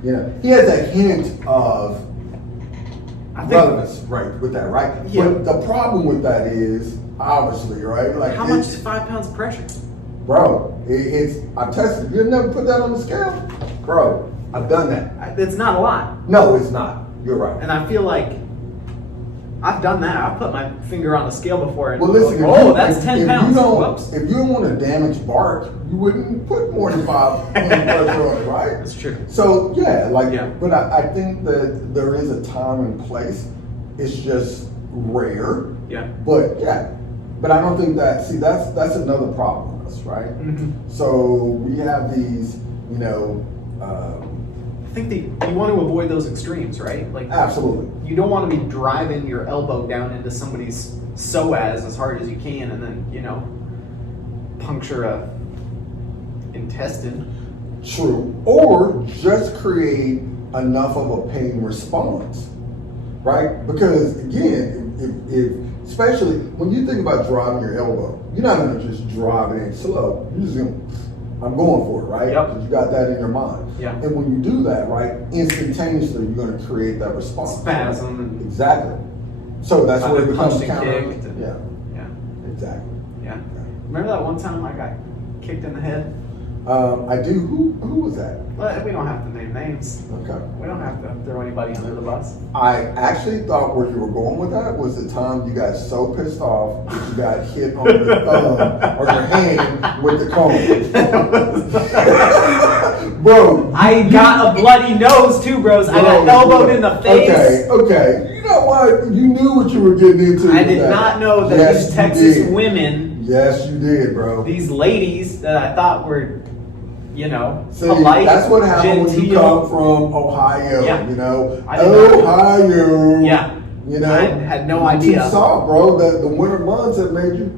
you know, he has a hint of relevance, right, with that, right? Yeah. But the problem with that is, obviously, right? Like, how much is 5 pounds of pressure? Bro, I tested. You've never put that on the scale? Bro, I've done that. It's not a lot. No, it's not. You're right. And I feel like I've done that. I've put my finger on the scale before and Well, listen, that's 10 pounds. Whoops. If you don't want to damage bark, you wouldn't put more than 5 pressure on it, right? That's true. So, yeah, Yeah. but I think that there is a time and place. It's just rare. Yeah. But, yeah. But I don't think that's another problem with us, right? So we have these, you know, think that you want to avoid those extremes, right? Like, Absolutely. you don't want to be driving your elbow down into somebody's psoas as hard as you can, and then puncture a intestine. True. Or just create enough of a pain response, right? Because again, if especially when you think about driving your elbow, you're not gonna just drive it in slow. You're just gonna, I'm going for it, right? Yep. Because you got that in your mind. Yeah. And when you do that, right, instantaneously you're gonna create that response. Spasm. And Exactly. So that's where it becomes punched and counter. kicked and- Yeah. yeah. Exactly. Yeah. Remember that one time I got kicked in the head? I do. Who was that? Well, we don't have to name names. Okay. We don't have to throw anybody under the bus. I actually thought where you were going with that was the time you got so pissed off that you got hit on your thumb or your hand with the comb. Bro. I got a bloody nose too, bros. I got elbowed in the face. Okay. You know what? You knew what you were getting into. I with did that. not know that Yes, these you Texas did. women, Yes, you did, bro. these ladies that I thought were, See, polite, that's what happens when you genteel. come from Ohio, Yeah. you know? I did not- Ohio. Yeah. You know? I had no You're idea. too soft, bro. The winter months have made you.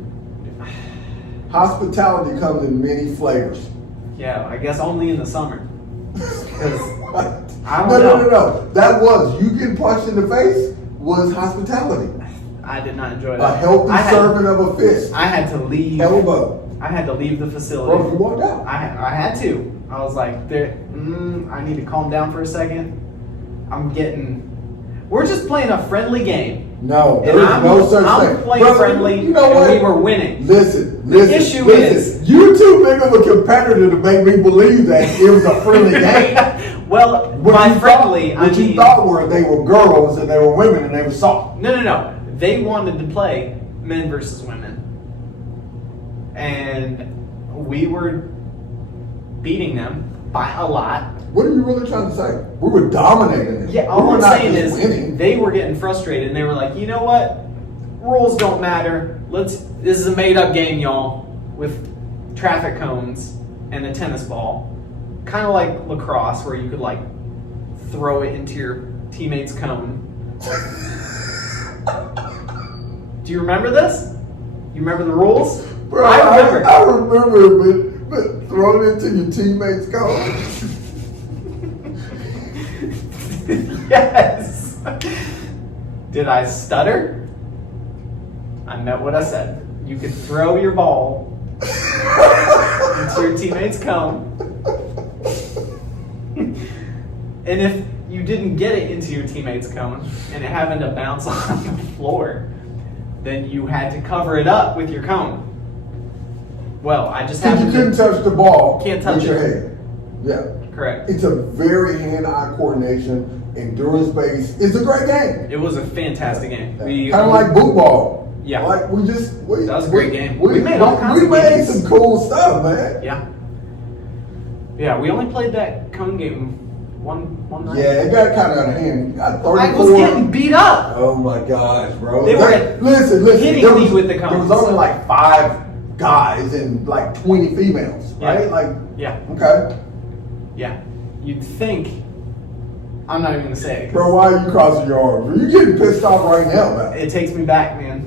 Hospitality comes in many flavors. Yeah, I guess only in the summer. Because I No, don't know. no. That was, you getting punched in the face was hospitality. I did not enjoy A that. healthy I had, serving of a fist. I had to leave. Elbow. I had to leave the Bro, facility. you walked out. I had to. I was like, I need to calm down for a second. We're just playing a friendly game. No, And there is I'm- no such I'm thing. playing Bro, friendly, you know and what? we were winning. Listen. issue is- you're too big of a competitor to make me believe that it was a friendly game. Well, What by you friendly, thought, what I you mean, thought were they were girls and they were women and they were soft. no. They wanted to play men versus women, and we were beating them by a lot. What are you really trying to say? We were dominating them. Yeah, we all were I'm not saying just is winning. they were getting frustrated, and they were like, you know what? Rules don't matter. This is a made-up game, y'all, with traffic cones and a tennis ball, kind of like lacrosse, where you could like throw it into your teammate's cone. Do you remember this? You remember the rules? Bro, I remember. I remember, but throwing it to your teammates' goal. Yes. Did I stutter? I meant what I said. You could throw your ball into your teammate's cone. And if you didn't get it into your teammate's cone and it happened to bounce on the floor, then you had to cover it up with your cone. Well, I just You happened couldn't to. touch the ball Can't touch with your it. head. Yeah. Correct. It's a very hand-eye coordination, endurance-based. It's a great game. It was a fantastic game. Kind of like boot ball. Yeah. Like That was a great game. We We made all kinds of made games. some cool stuff, man. Yeah. Yeah, we only played that cone game one night. Yeah, it got kind of out of hand. Got 34. I was getting beat up. Oh my gosh, bro. They were listen. hitting there me was- with the There cones. was only like 5 guys and like 20 females, right? Yeah. Like, Yeah, okay. yeah. You'd think. I'm not even gonna say it. 'Cause Bro, why are you crossing your arms? You getting pissed off right now, man. it takes me back, man.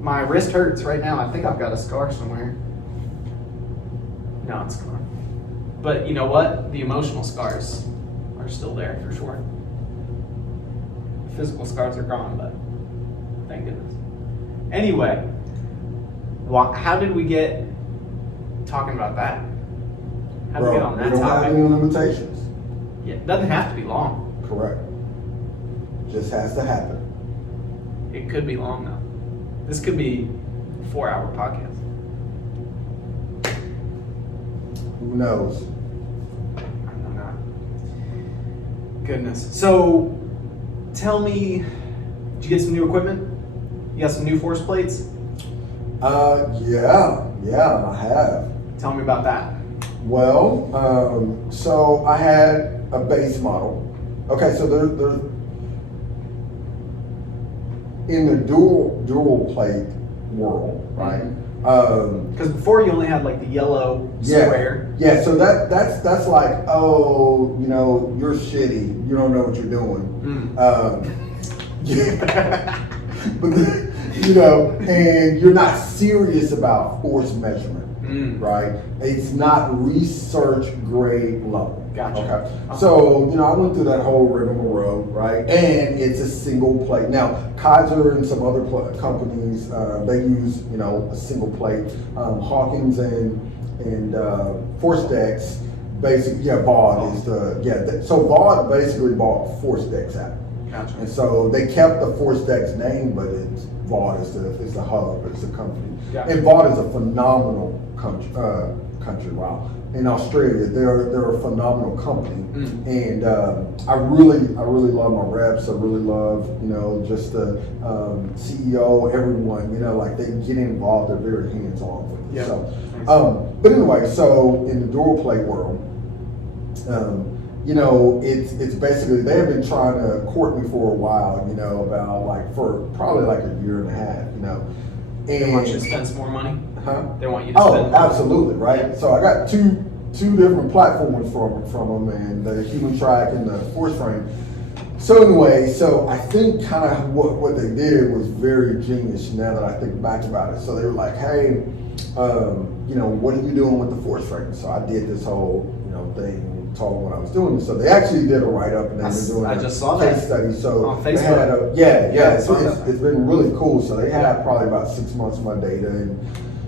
My wrist hurts right now. I think I've got a scar somewhere. No, it's gone. But you know what? The emotional scars are still there for sure. Physical scars are gone, but thank goodness. Anyway, how did we get talking about that? How did we get on we that don't have topic? any limitations. Yeah, it doesn't have to be long. Correct. Just has to happen. It could be long though. This could be a 4-hour podcast. Who knows? I'm not. Goodness. So, tell me, did you get some new equipment? You got some new force plates? Yeah, I have. Tell me about that. Well, so I had a base model. Okay, so there's in the dual plate world, right? Because before you only had like the yellow sprayer. Yeah, so that's like, oh, you know, you're shitty. You don't know what you're doing. Yeah. But you know, and you're not serious about force measurement, right? It's not research grade level. Gotcha. Okay. So, you know, I went through that whole rigmarole, right? And it's a single plate. Now, Kaiser and some other companies, they use, you know, a single plate. Hawkins and ForceDex, basically, Vaude is so Vaude basically bought ForceDex out. Gotcha. And so they kept the ForceDex name, but it's Vaude is the hub, it's the company. Gotcha. And Vaude is a phenomenal country. Wow. In Australia, they're a phenomenal company, and I really love my reps. I really love, you know, just the CEO, everyone. You know, like they get involved. They're very hands on with it. Yeah. So, but anyway, so in the dual plate world, you know, it's basically they have been trying to court me for a while. You know, about like for probably like a year and a half. You know, and They want you to spend some more money? Huh? They want you to spend more money? Absolutely, right? So I got two different platforms from them, and the Human Track and the Force Frame. So anyway, so I think kind of what they did was very genius now that I think back about it. So they were like, hey, you know, what are you doing with the Force Frame? So I did this whole, you know, thing, told them what I was doing. So they actually did a write-up, and they've been doing I just saw case that study. So on they Facebook. had it's been really cool. So they had probably about 6 months of my data, and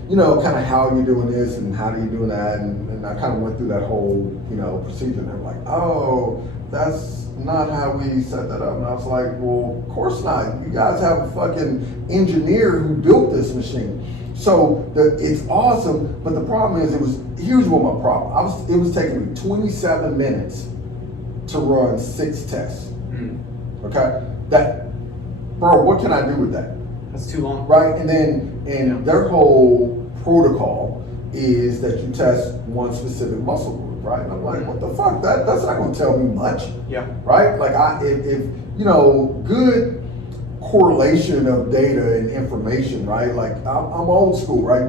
you know, kind of how you're doing this and how are you doing that, and I kind of went through that whole, you know, procedure, and they're like, oh, that's not how we set that up. And I was like, well, of course not. You guys have a fucking engineer who built this machine. So it's awesome, but the problem is here's what my problem. It was taking me 27 minutes to run 6 tests. Okay? Bro, what can I do with that? That's too long. Right? And their whole protocol is that you test one specific muscle group, right? And I'm like, what the fuck? That's not gonna tell me much. Yeah. Right? Like if you know, good correlation of data and information, right? Like I'm old school, right?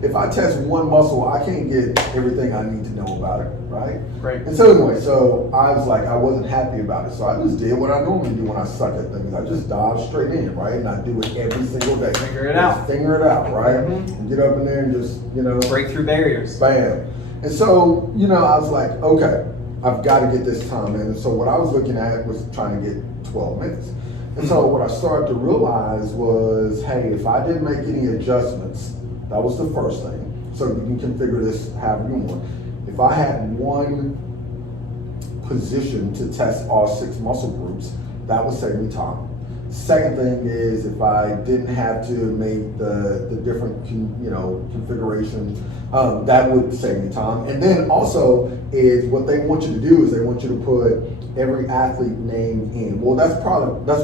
If I test one muscle, I can't get everything I need to know about it, right? Right. And so anyway, so I was like, I wasn't happy about it. So I just did what I normally do when I suck at things. I just dive straight in, right? And I do it every single day. Figure it out, right? And get up in there and just, you know, break through barriers. Bam. And so, you know, I was like, okay, I've got to get this time in. And so what I was looking at was trying to get 12 minutes. And so what I started to realize was, hey, if I didn't make any adjustments, that was the first thing. So you can configure this however you want. If I had one position to test all 6 muscle groups, that would save me time. Second thing is if I didn't have to make the different configurations, that would save me time. And then also is what they want you to do is they want you to put every athlete name in. Well, that's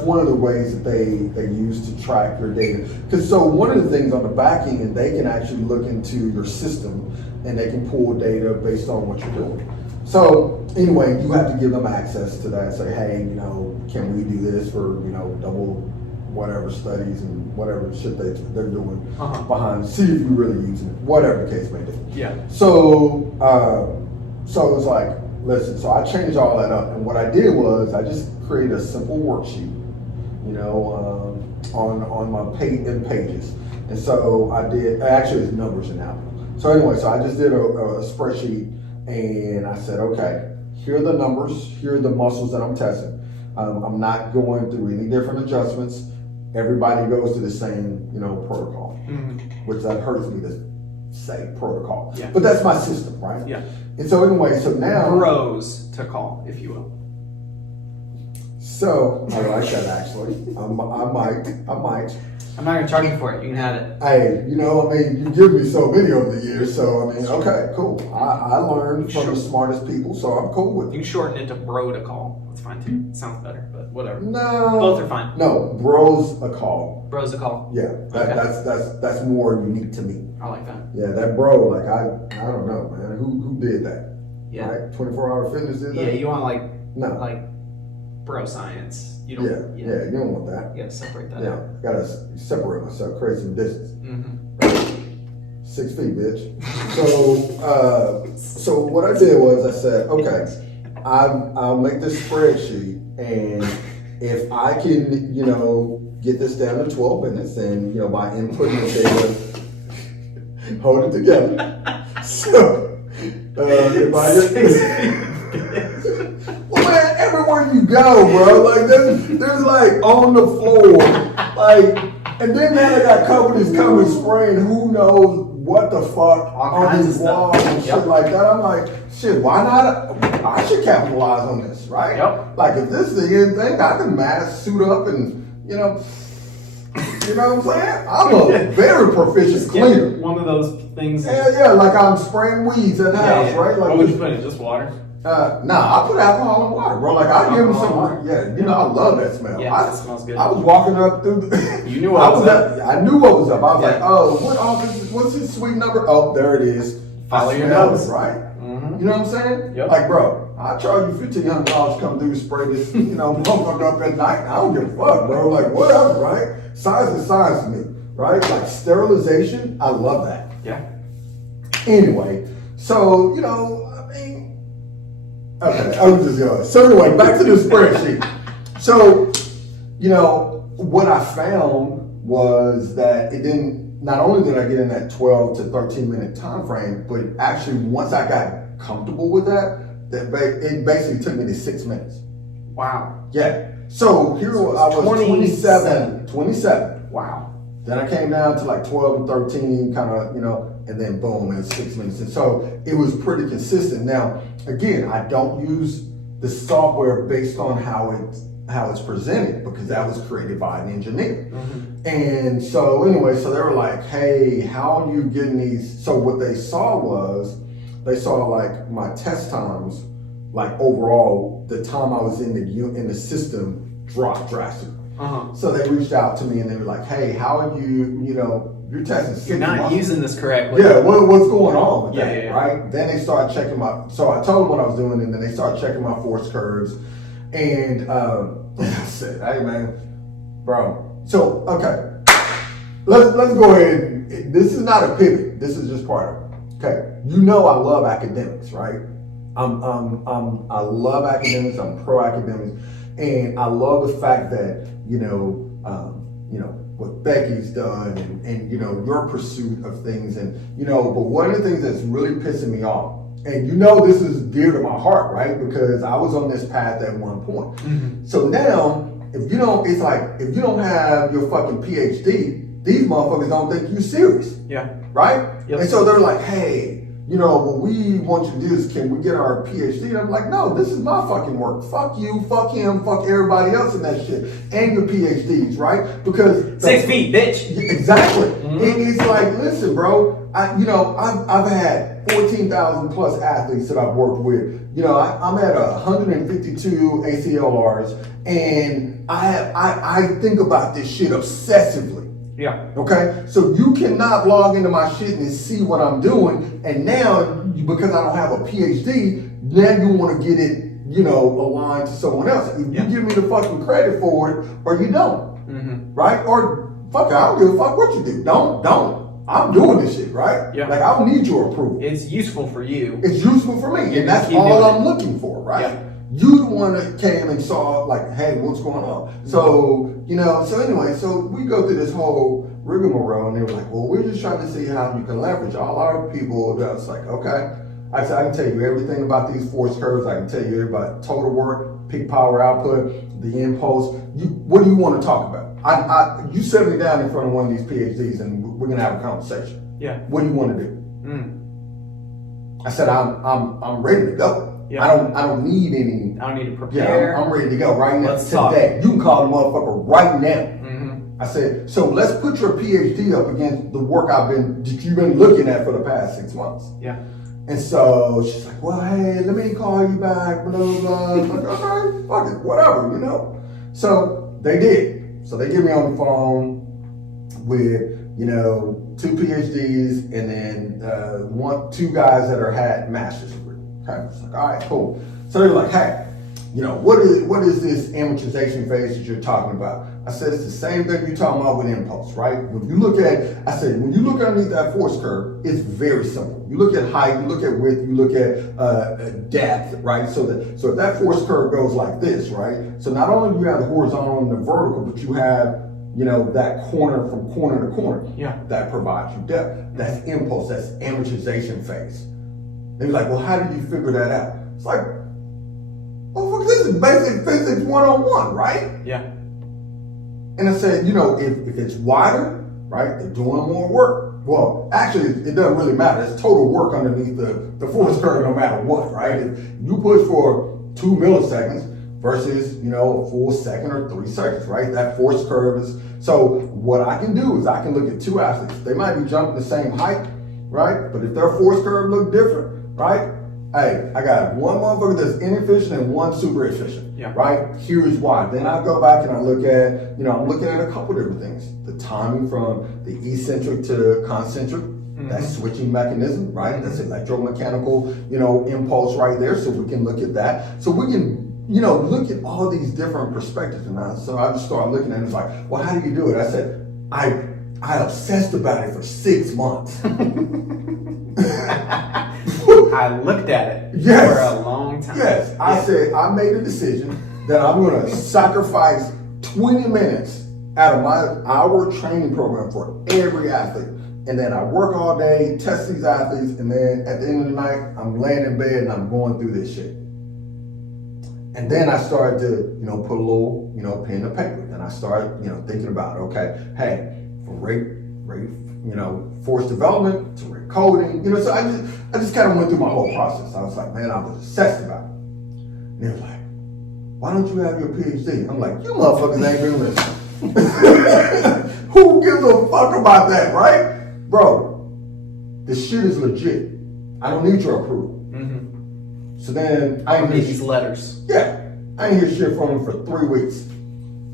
one of the ways that they use to track your data. Because so one of the things on the back end, they can actually look into your system and they can pull data based on what you're doing. So anyway, you have to give them access to that. Say, hey, you know, can we do this for, you know, double whatever studies and whatever shit they're doing behind, see if you're really using it, whatever the case may be. Yeah. So so it was like, listen, so I changed all that up, and what I did was I just created a simple worksheet, you know, on my pages. And so I did, actually it's numbers and now. So anyway, so I just did a spreadsheet, and I said, okay, here are the numbers, here are the muscles that I'm testing. I'm not going through any different adjustments. Everybody goes to the same, you know, protocol, which that hurts me to say protocol. Yeah. But that's my system, right? Yeah. And so anyway, so now bros to call, if you will. So I like that actually. I might. I'm not gonna charge you for it. You can have it. Hey, you know, I mean, you give me so many over the years, so I mean, okay, cool. I learned from the smartest people, so I'm cool with it. You can shorten it to bro to call. That's fine too. It sounds better, but whatever. No, both are fine. No, bros a call. Bros a call. Yeah, that's more unique to me. I like that. Yeah, that bro, like I don't know, man. Who did that? Yeah. Right? 24-hour fitness did that? Yeah, you want no. like bro science. You don't, yeah, you don't want that. You gotta separate that Yeah, out. gotta separate myself, create some distance. Mm-hmm. 6 feet, bitch. So what I did was I said, okay, I'll make this spreadsheet, and if I can, get this down to 12 minutes, and by inputting the data, hold it together. So if I well, man, everywhere you go, bro, like there's like on the floor, like, and then now they got companies coming spraying who knows what the fuck on these walls and shit like that. I'm like, shit, why not? I should capitalize on this, right? Yep. Like if this is the end thing, I can mask, suit up, and you know what I'm saying? I'm a very proficient cleaner. One of those things. Yeah, like I'm spraying weeds at the house, right? Like what would you put in? Just water? Nah, I put alcohol and water, bro. Like I give them some. I love that smell. Yeah, that smells good. I was walking up through. You knew what was up. I knew what was up. I was like, oh, what office? What's his suite number? Oh, there it is. Follow your nose, right? Mm-hmm. You know what I'm saying? Yep. Like, bro, I charge you $1,500 to come through, spray this, motherfucker up at night. I don't give a fuck, bro. Like, whatever, right? Science is science to me, right? Like sterilization, I love that. Yeah. Anyway, so okay, I was just going. So anyway, back to the spreadsheet. So, what I found was that it didn't, not only did I get in that 12 to 13 minute time frame, but actually once I got comfortable with that it basically took me to 6 minutes. Wow. Yeah. So here I was 27. Wow. Then I came down to like 12 and 13, kind of, and then boom, it was 6 minutes. And so it was pretty consistent. Now, again, I don't use the software based on how it's presented, because that was created by an engineer. Mm-hmm. And so anyway, so they were like, hey, how are you getting these? So what they saw was, they saw like my test times, like overall, the time I was in the system dropped drastically. Uh-huh. So they reached out to me and they were like, hey, how are you, you're testing 6 You're not months. using this correctly. Yeah, what's going on with that, yeah. right? Then they started checking so I told them what I was doing, and then they started checking my force curves. And I said, hey man, bro. So, okay, let's go ahead. This is not a pivot. This is just part of it. Okay, I love academics, right? I love academics. I'm pro academics, and I love the fact that what Becky's done, and your pursuit of things, and But one of the things that's really pissing me off, and this is dear to my heart, right? Because I was on this path at one point. Mm-hmm. So now, if you don't have your fucking PhD, these motherfuckers don't think you serious. Yeah. Right? Yep. And so they're like, hey, what we want you to do is, can we get our PhD? And I'm like, no, this is my fucking work. Fuck you, fuck him, fuck everybody else in that shit. And your PhDs, right? Because 6 feet, bitch. Exactly. Mm-hmm. It's like, listen, bro, I've had 14,000 plus athletes that I've worked with. I'm at 152 ACLRs, and I think about this shit obsessively. Yeah. Okay? So you cannot log into my shit and see what I'm doing, and now, because I don't have a PhD, now you want to get it, aligned to someone else. If you give me the fucking credit for it, or you don't. Mm-hmm. Right? Or, fuck it, I don't give a fuck what you do. Don't. I'm doing this shit, right? Yeah. Like, I don't need your approval. It's useful for you. It's useful for me, and that's all I'm looking for, right? Yeah. You the one that came and saw, like, hey, what's going on? So, so anyway, so we go through this whole rigmarole, and they were like, well, we're just trying to see how you can leverage all our people. I was like, okay. I said, I can tell you everything about these force curves. I can tell you about total work, peak power output, the impulse. What do you want to talk about? You set me down in front of one of these PhDs, and we're going to have a conversation. Yeah. What do you want to do? I said, I'm ready to go. Yeah. I don't need any. I don't need to prepare. Yeah, I'm ready to go right now. Let's today. talk. You can call the motherfucker right now. Mm-hmm. I said, so let's put your PhD up against the work you've been looking at for the past 6 months. Yeah. And so she's like, well, hey, let me call you back, blah, blah. I'm like, okay, fuck it, whatever, So they did. So they get me on the phone with, 2 PhDs, and then 2 guys that had master's degree. Okay, it's like, all right, cool. So they're like, hey, what is this amortization phase that you're talking about? I said, it's the same thing you're talking about with impulse, right? When you look underneath that force curve, it's very simple. You look at height, you look at width, you look at depth, right? So if that force curve goes like this, right? So not only do you have the horizontal and the vertical, but you have, that corner from corner to corner. Yeah. That provides you depth. That's impulse, that's amortization phase. They're like, well, how did you figure that out? It's like, oh, this is basic physics 101, right? Yeah. And I said, if it's wider, right, they're doing more work. Well, actually, it doesn't really matter. It's total work underneath the force curve no matter what, right? If you push for 2 milliseconds versus, a full second or 3 seconds, right? That force curve is, so what I can do is I can look at 2 athletes. They might be jumping the same height, right? But if their force curve look different, right? Hey, I got one motherfucker that's inefficient and one super efficient, right? Here's why. Then I go back and I look at, I'm looking at a couple different things. The timing from the eccentric to concentric, that switching mechanism, right? That's electromechanical, impulse right there. So we can look at that. So we can, look at all these different perspectives. And so I just started looking at it. It's like, well, how do you do it? I said, I obsessed about it for 6 months. I looked at it for a long time. Yes, I said I made a decision that I'm going to sacrifice 20 minutes out of my hour training program for every athlete. And then I work all day, test these athletes, and then at the end of the night, I'm laying in bed and I'm going through this shit. And then I started to, put a little, pen to paper. And I started, thinking about, okay, hey, from rate, force development to rate coding, so I just kind of went through my whole process. I was like, man, I was obsessed about it. And they were like, why don't you have your PhD? I'm like, you motherfuckers ain't been listening. Who gives a fuck about that, right? Bro, this shit is legit. I don't need your approval. Mm-hmm. So then I didn't need these letters. Yeah, I didn't hear shit from him for 3 weeks.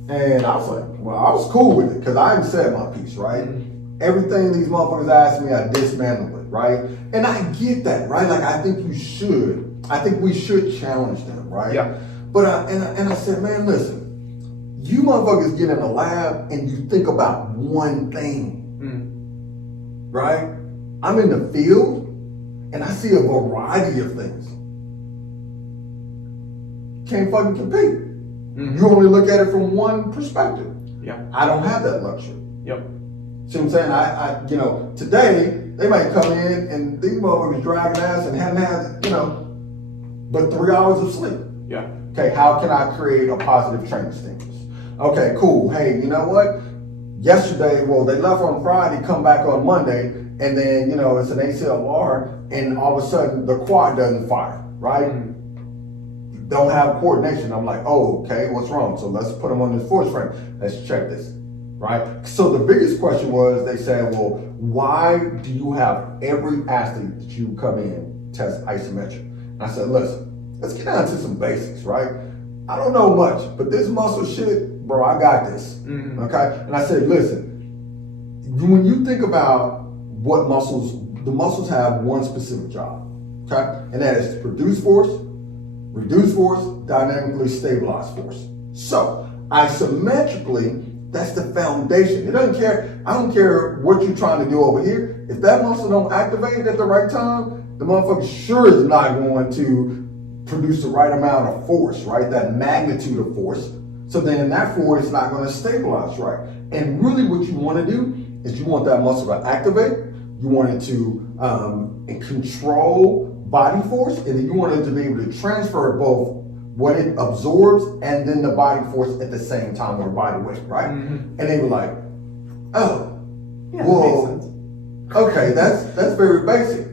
And I was like, well, I was cool with it because I hadn't said my piece, right? Mm-hmm. Everything these motherfuckers asked me, I dismantled it, right? And I get that, right? Like, I think you should. I think we should challenge them, right? Yeah. But I said, man, listen, you motherfuckers get in a lab and you think about one thing, right? I'm in the field and I see a variety of things. Can't fucking compete. Mm-hmm. You only look at it from one perspective. Yeah. I don't have that luxury. Yep. See what I'm saying? I today they might come in and these motherfuckers dragging ass and haven't had, but 3 hours of sleep. Yeah. Okay, how can I create a positive training stimulus? Okay, cool. Hey, you know what? Yesterday, they left on Friday, come back on Monday, and then, it's an ACLR, and all of a sudden the quad doesn't fire, right? Mm-hmm. Don't have coordination. I'm like, oh, okay, what's wrong? So let's put them on this force frame. Let's check this. Right? So the biggest question was, they said, well, why do you have every athlete that you come in test isometric? And I said, listen, let's get down to some basics, right? I don't know much, but this muscle shit, bro, I got this. Mm-hmm. Okay? And I said, listen, when you think about what the muscles have one specific job, okay? And that is to produce force, reduce force, dynamically stabilize force. So, isometrically, that's the foundation. It doesn't care. I don't care what you're trying to do over here. If that muscle don't activate at the right time, the motherfucker sure is not going to produce the right amount of force, right? That magnitude of force. So then that force is not going to stabilize, right? And really what you want to do is you want that muscle to activate. You want it to control body force. And then you want it to be able to transfer both what it absorbs and then the body force at the same time, or body weight, right? Mm-hmm. And they were like, oh, yeah, whoa, okay, that's very basic.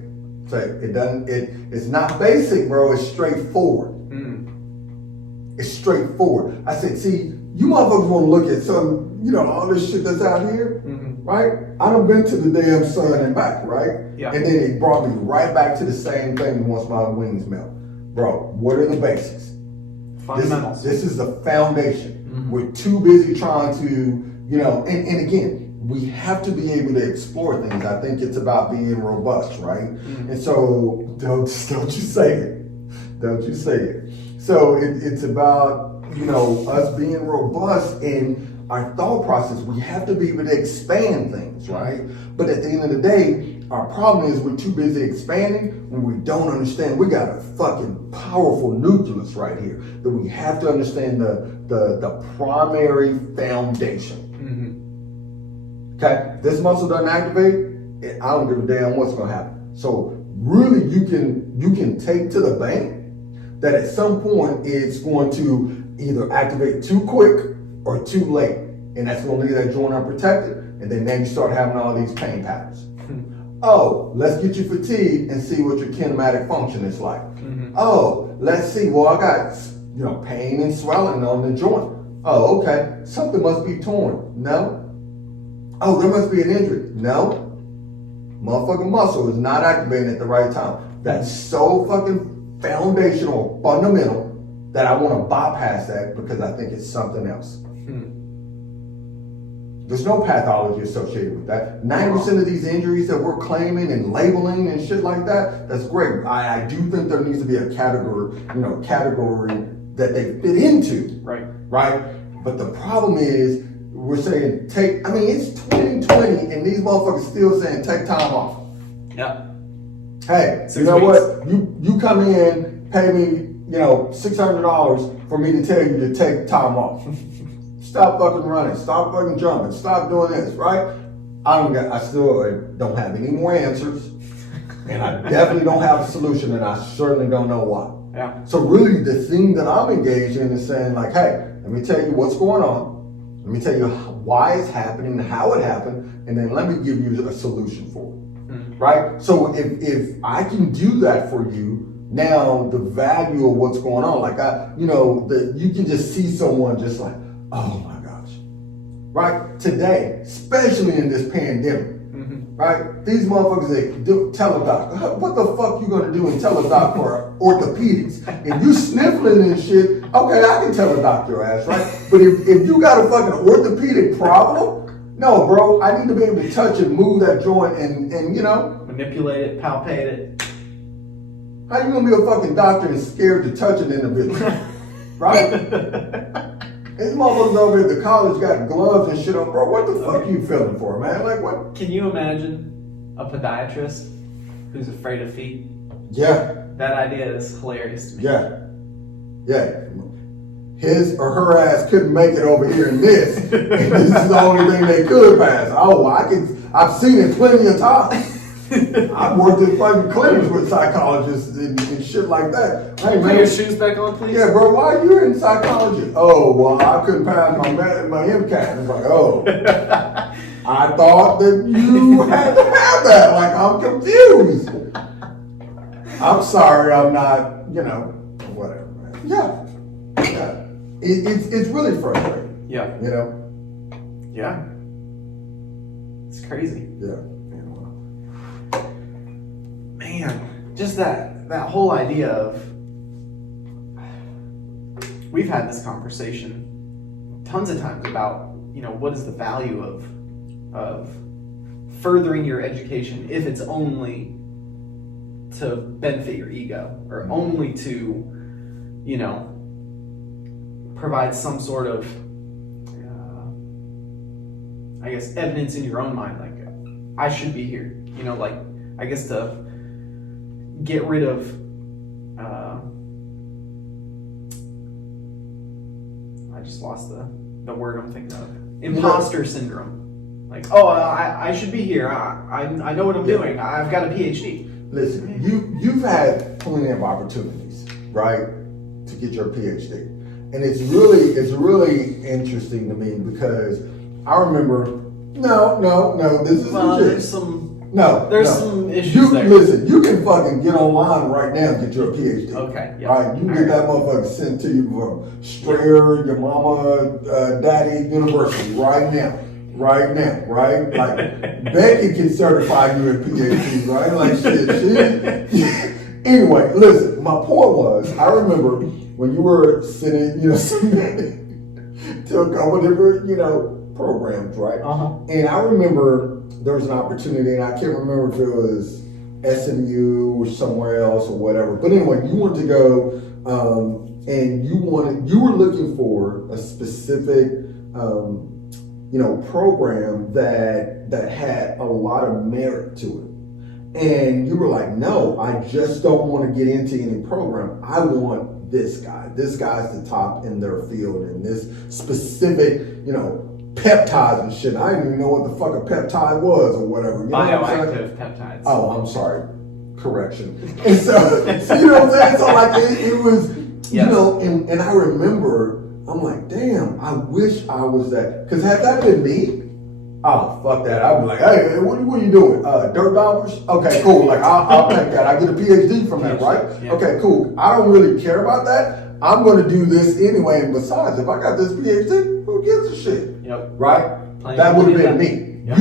So it's not basic, bro, it's straightforward. Mm. It's straightforward. I said, see, you motherfuckers want to look at some, all this shit that's out here, right? I done been to the damn sun and back, right? Yeah. And then it brought me right back to the same thing once my wings melt. Bro, what are the basics? Fundamentals. This is the foundation. Mm-hmm. We're too busy trying to, and again, we have to be able to explore things. I think it's about being robust, right? Mm-hmm. And so don't you say it. Don't you say it. So it's about, us being robust and our thought process, we have to be able to expand things, right? But at the end of the day, our problem is we're too busy expanding when we don't understand. We got a fucking powerful nucleus right here that we have to understand the primary foundation. Okay, this muscle doesn't activate, I don't give a damn what's gonna happen. So really, you can take to the bank that at some point it's going to either activate too quick or too late, and that's gonna leave that joint unprotected, and then you start having all these pain patterns. Oh, let's get you fatigued and see what your kinematic function is like. Oh, let's see. Well, I got pain and swelling on the joint. Oh, okay. Something must be torn. No. Oh, there must be an injury. No. Motherfucking muscle is not activating at the right time. That's so fucking foundational, fundamental, that I want to bypass that because I think it's something else. There's no pathology associated with that. 90% of these injuries that we're claiming and labeling and shit like that, that's great. I do think there needs to be a category that they fit into. Right? But the problem is, we're saying it's 2020 and these motherfuckers still saying take time off. Yeah. Hey, 6 you know weeks. what? You come in, pay me, $600 for me to tell you to take time off. Stop fucking running. Stop fucking jumping. Stop doing this, right? I still don't have any more answers, and I definitely don't have a solution, and I certainly don't know why. Yeah. So really, the thing that I'm engaged in is saying like, hey, let me tell you what's going on. Let me tell you why it's happening, how it happened, and then let me give you a solution for it. Right? So if I can do that for you, now the value of what's going on, like you can just see someone just like, oh my gosh, right? Today, especially in this pandemic, right? These motherfuckers, they tell a doctor, what the fuck you gonna do and tell a doctor for orthopedics? If you sniffling and shit, okay, I can tell a doctor your ass, right? But if you got a fucking orthopedic problem, no, bro, I need to be able to touch and move that joint and manipulate it, palpate it. How you gonna be a fucking doctor and scared to touch an individual, right? These motherfuckers over at the college got gloves and shit on, bro. What the fuck you feeling for, man? Like what? Can you imagine a podiatrist who's afraid of feet? Yeah. That idea is hilarious to me. Yeah. His or her ass couldn't make it over here in this. And this is the only thing they could pass. Oh, I've seen it plenty of times. I've worked in fucking clinics with psychologists and shit like that. Hey, Put your shoes back on, please. Yeah, bro, why are you in psychology? Oh, well, I couldn't pass my MCAT. It's like, oh, I thought that you had to have that. Like, I'm confused. I'm sorry, I'm not, whatever, man. Yeah. It's really frustrating. Yeah. Yeah. It's crazy. Yeah. Man, just that whole idea of, we've had this conversation tons of times about, what is the value of furthering your education if it's only to benefit your ego or only to, provide some sort of, evidence in your own mind, like, I should be here, to get rid of I just lost the word I'm thinking of. Imposter syndrome. Like, oh, I should be here. I know what I'm doing. I've got a PhD. Listen, you've had plenty of opportunities, right, to get your PhD. And it's really interesting to me because I remember this is legit. There's some issues there. Listen, you can fucking get online right now and get your PhD. Okay, yeah. Right? You can get that motherfucker sent to you from Strayer, your mama, daddy, university right now. Right? Like, Becky can certify you a PhD, right? Like, shit. Anyway, listen, my point was, I remember when you were sitting, to a couple different, programs, right? And I remember there was an opportunity, and I can't remember if it was SMU or somewhere else or whatever. But anyway, you wanted to go, and you were looking for a specific program that had a lot of merit to it. And you were like, no, I just don't want to get into any program. I want this guy. This guy's the top in their field in this specific, peptides and shit. I didn't even know what the fuck a peptide was or whatever. Bioactive peptides. Oh, I'm sorry. Correction. And so you know what I'm saying? So like it was, yes. And I remember, I'm like, damn, I wish I was that. Because had that been me, oh, fuck that. I'd be like, hey, what are you doing? Dirt dollars? Okay, cool. Like, I'll take that. I get a PhD from that, right? Yeah. Okay, cool. I don't really care about that. I'm going to do this anyway. And besides, if I got this PhD, who gives a shit? Yep. Right? Plenty That would have been that. me. Yep.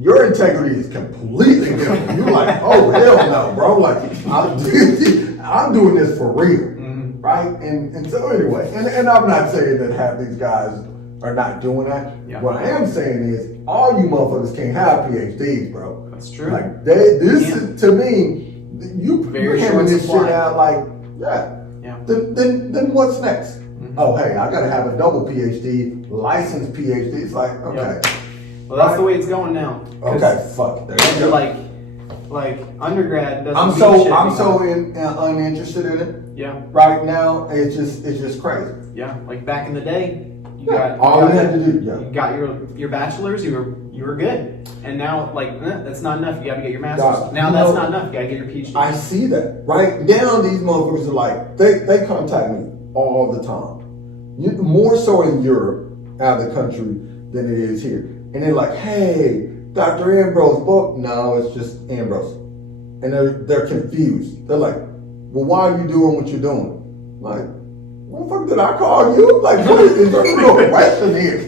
Your integrity is completely different. You're like, oh, hell no, bro. Like, I'm doing this for real. Right? And so anyway, and I'm not saying that half these guys are not doing that. Yeah. What I am saying is all you motherfuckers can't have PhDs, bro. That's true. Like this is, to me, you're hammering this shit out like, yeah. Then what's next? Oh, hey, I gotta have a double PhD, licensed PhD. It's like, okay. Yep. Well, that's the way it's going now. Okay, fuck. There you go. Like undergrad doesn't. I'm so uninterested in it. Yeah. Right now, it's just crazy. Yeah. Like back in the day, you had to do. Yeah. You got your bachelor's. You were good. And now, that's not enough. You got to get your master's. Now that's not enough. You got to get your PhD. I see that. Right now, these motherfuckers are like they contact me all the time. More so in Europe, out of the country, than it is here. And they're like, hey, Dr. Ambrose book. No, it's just Ambrose. And they're confused. They're like, well, why are you doing what you're doing? Like, what the fuck did I call you? Like, is there a real question here?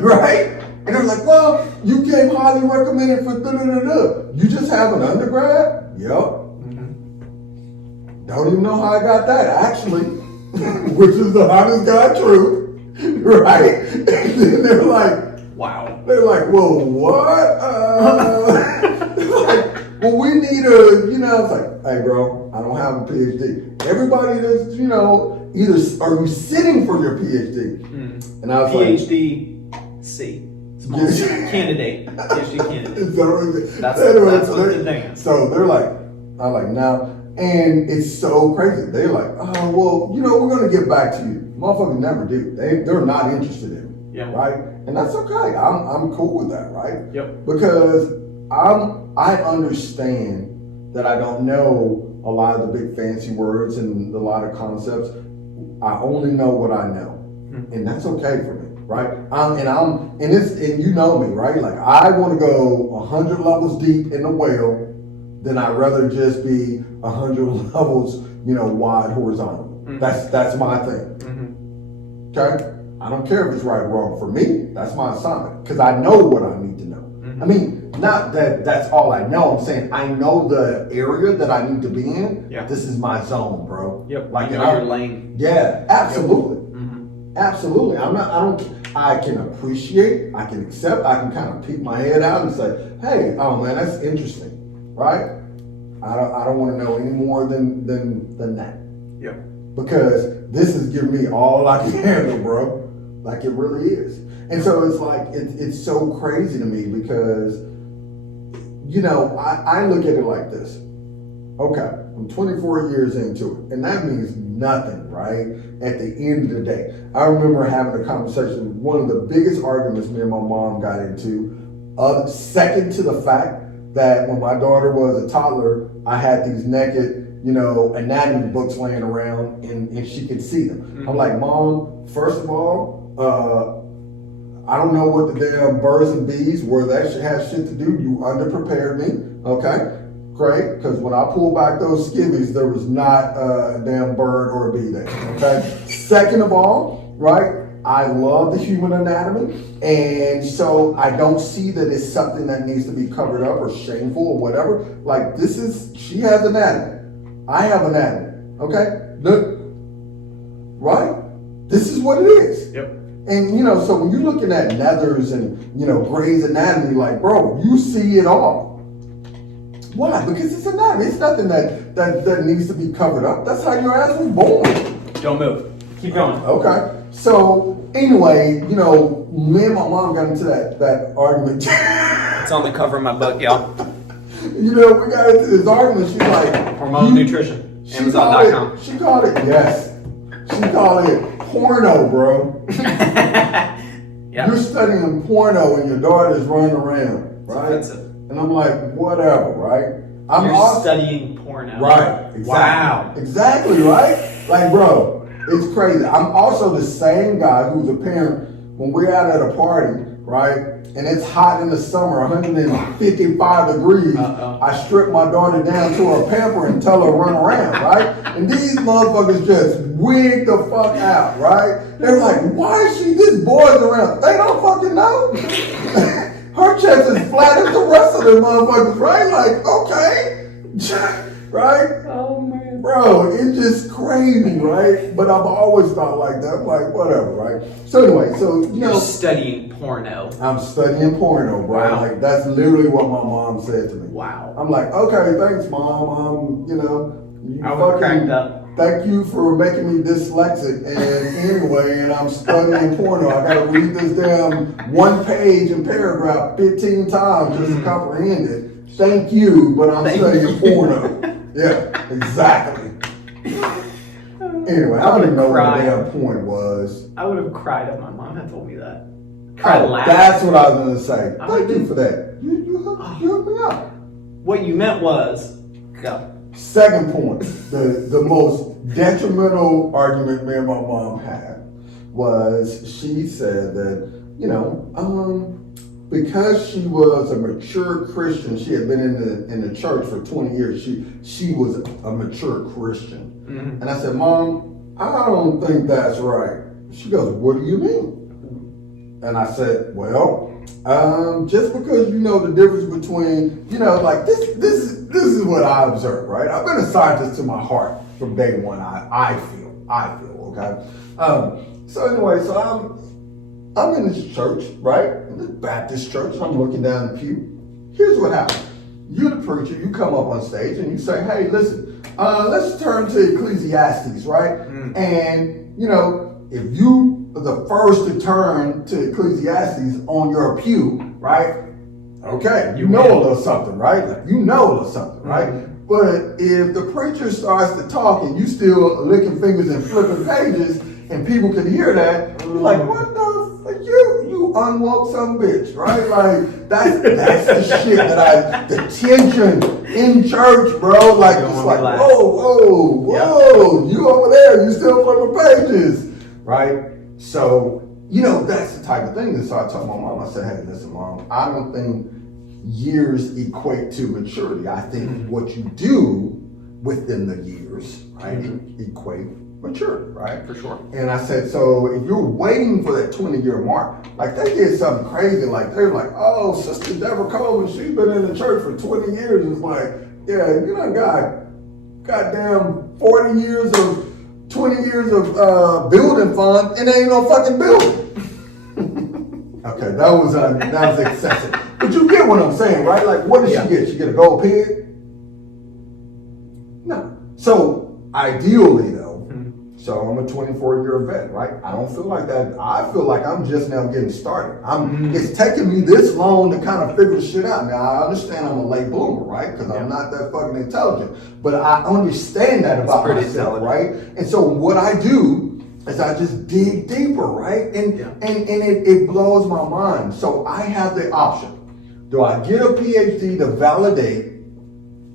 Right? And they're like, well, you came highly recommended for da-da-da-da. You just have an undergrad? Yep. Mm-hmm. Don't even know how I got that, actually. Which is the honest God truth. Right? And then they're like, wow. They're like, well, what? Like, well, we need it's like, hey, bro, I don't have a PhD. Everybody that's, either are you sitting for your PhD? And I was PhD C. Small candidate. PhD candidate. That's what the thing is. So they're like, I'm like, no. And it's so crazy. They're like, oh, well, we're going to get back to you. Motherfuckers never do. They're not interested in it. Yeah. Right? And that's okay. I'm cool with that, right? Yep. Because I understand that I don't know a lot of the big fancy words and a lot of concepts. I only know what I know. And that's okay for me, right? And you know me, right? Like I want to go 100 levels deep in the well, then I'd rather just be 100 levels, wide horizontal. That's my thing. Okay? I don't care if it's right or wrong. For me, that's my assignment because I know what I need to know. I mean, not that that's all I know. I'm saying I know the area that I need to be in. Yeah. This is my zone, bro. Yep. Like you know your lane. Yeah, absolutely. Absolutely. I can appreciate, I can accept, I can kind of peek my head out and say, hey, oh man, that's interesting. Right? I don't want to know any more than that. Yeah. Because this is giving me all I can handle, bro. Like it really is. And so it's like, it's so crazy to me because, I look at it like this. Okay, I'm 24 years into it. And that means nothing, right? At the end of the day. I remember having a conversation, one of the biggest arguments me and my mom got into, second to the fact that when my daughter was a toddler, I had these naked, anatomy books laying around and she could see them. I'm like, Mom, first of all, I don't know what the damn birds and bees, where that shit has shit to do. You underprepared me, okay? Great, because when I pulled back those skivvies, there was not a damn bird or a bee there, okay? Second of all, right, I love the human anatomy, and so I don't see that it's something that needs to be covered up or shameful or whatever. Like, she has anatomy. I have anatomy, okay? Right? This is what it is. Yep. And, so when you're looking at Nethers and, Grey's Anatomy, like, bro, you see it all. Why? Because it's anatomy. It's nothing that needs to be covered up. That's how your ass was born. Don't move. Keep going. Okay. So anyway, you know, me and my mom got into that argument. It's on the cover of my book, y'all. You know, we got into this argument. She's like, Hormonal Nutrition. Amazon.com. She called it, yes. She called it porno, bro. Yeah. You're studying porno and your daughter's running around, right? Offensive. And I'm like, whatever, right? You're studying porno. Right. Exactly. Wow. Exactly, right? Like, bro, it's crazy. I'm also the same guy who's a parent when we're out at a party, right? And it's hot in the summer, 155 degrees. I strip my daughter down to her pamper and tell her to run around, right? And these motherfuckers just wig the fuck out, right? They're like, why is she just boys around? They don't fucking know. Her chest is flat as the rest of the motherfuckers, right? Like, okay. Right? Oh, man. Bro, it's just crazy, right? But I've always thought like that. I'm like, whatever, right? So anyway, so, you know. You're studying porno. I'm studying porno, bro. Wow. Like, that's literally what my mom said to me. Wow. I'm like, okay, thanks, mom. You know, I was cracked up. Thank you for making me dyslexic. And anyway, and I'm studying porno. I gotta read this damn one page and paragraph 15 times just to comprehend it. Thank you, but I'm studying porno. Yeah, exactly. Anyway, I don't even know what the damn point was. I would have cried if my mom had told me that. Cried laughing. That's what I was gonna say. Thank you for that. You hooked me up. What you meant was, go. Second point, the most detrimental argument me and my mom had was she said that, you know, because she was a mature Christian, she had been in the church for 20 years. She was a mature Christian. Mm-hmm. And I said, Mom, I don't think that's right. She goes, what do you mean? And I said, well, just because you know the difference between, you know, like this is what I observe, right? I've been a scientist to my heart from day one. I feel, okay? So anyway, so I'm in this church, right? In this Baptist church. I'm looking down the pew. Here's what happens. You're the preacher. You come up on stage and you say, hey, listen, let's turn to Ecclesiastes, right? Mm. And, you know, if you are the first to turn to Ecclesiastes on your pew, right? Okay, you know a little something, right? Like, you know a little something, right? Mm-hmm. But if the preacher starts to talk and you still licking fingers and flipping pages and people can hear that, you're like, what the fuck, you unwoke some bitch, right? Like, that's the shit the tension in church, bro. Like, it's like, whoa, yep. You over there, you still flipping pages, right? So, you know, that's the type of thing that I told my mom. I said, hey, listen, Mom, I don't think years equate to maturity. I think what you do within the years, right, equate maturity, right? For sure. And I said, so if you're waiting for that 20-year mark, like they did something crazy, like they're like, oh, Sister Deborah Coleman, she's been in the church for 20 years. It's like, yeah, you done got goddamn 20 years of building fund, and there ain't no fucking building. Okay, that was excessive. But you get what I'm saying, right? Like, what did she get? She get a gold pig? No. So, ideally, though, so I'm a 24-year vet, right? I don't feel like that. I feel like I'm just now getting started. It's taking me this long to kind of figure shit out. Now, I understand I'm a late bloomer, right? Because I'm not that fucking intelligent. But I understand that about myself, right? And so what I do is I just dig deeper, right? And it blows my mind. So I have the option. Do I get a PhD to validate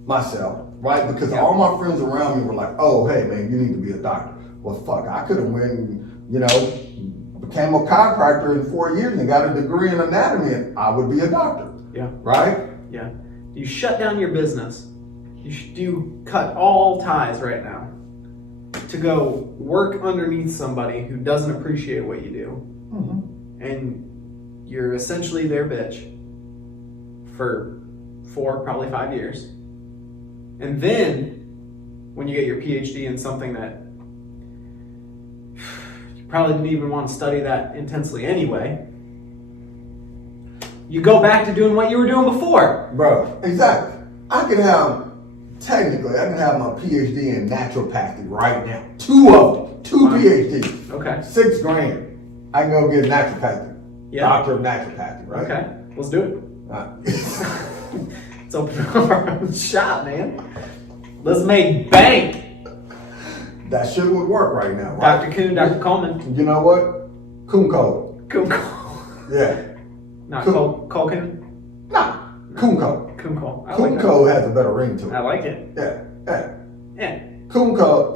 myself, right? Because all my friends around me were like, oh, hey, man, you need to be a doctor. Well, fuck, I could have went, became a chiropractor in 4 years and got a degree in anatomy, and I would be a doctor. Yeah. Right? Yeah. You shut down your business. You cut all ties right now to go work underneath somebody who doesn't appreciate what you do. Mm-hmm. And you're essentially their bitch for 4, probably 5 years. And then when you get your PhD in something that probably didn't even want to study that intensely anyway, you go back to doing what you were doing before. Bro, exactly. I can have my PhD in naturopathy right now. 2 of them. 2 PhDs. Okay. $6,000. I can go get naturopathy. Yeah. Doctor of naturopathy, right? Okay. Let's do it. Let's open up our own shop, man. Let's make bank. That shit would work right now, right? Dr. Coon, Dr. Coleman. You know what? Kumco. Coon. Yeah. Not Cool. Coleman. Nah. Kumco. Coon. Kumco has a better ring to it. I like it. Yeah. Yeah. Yeah. Kumco.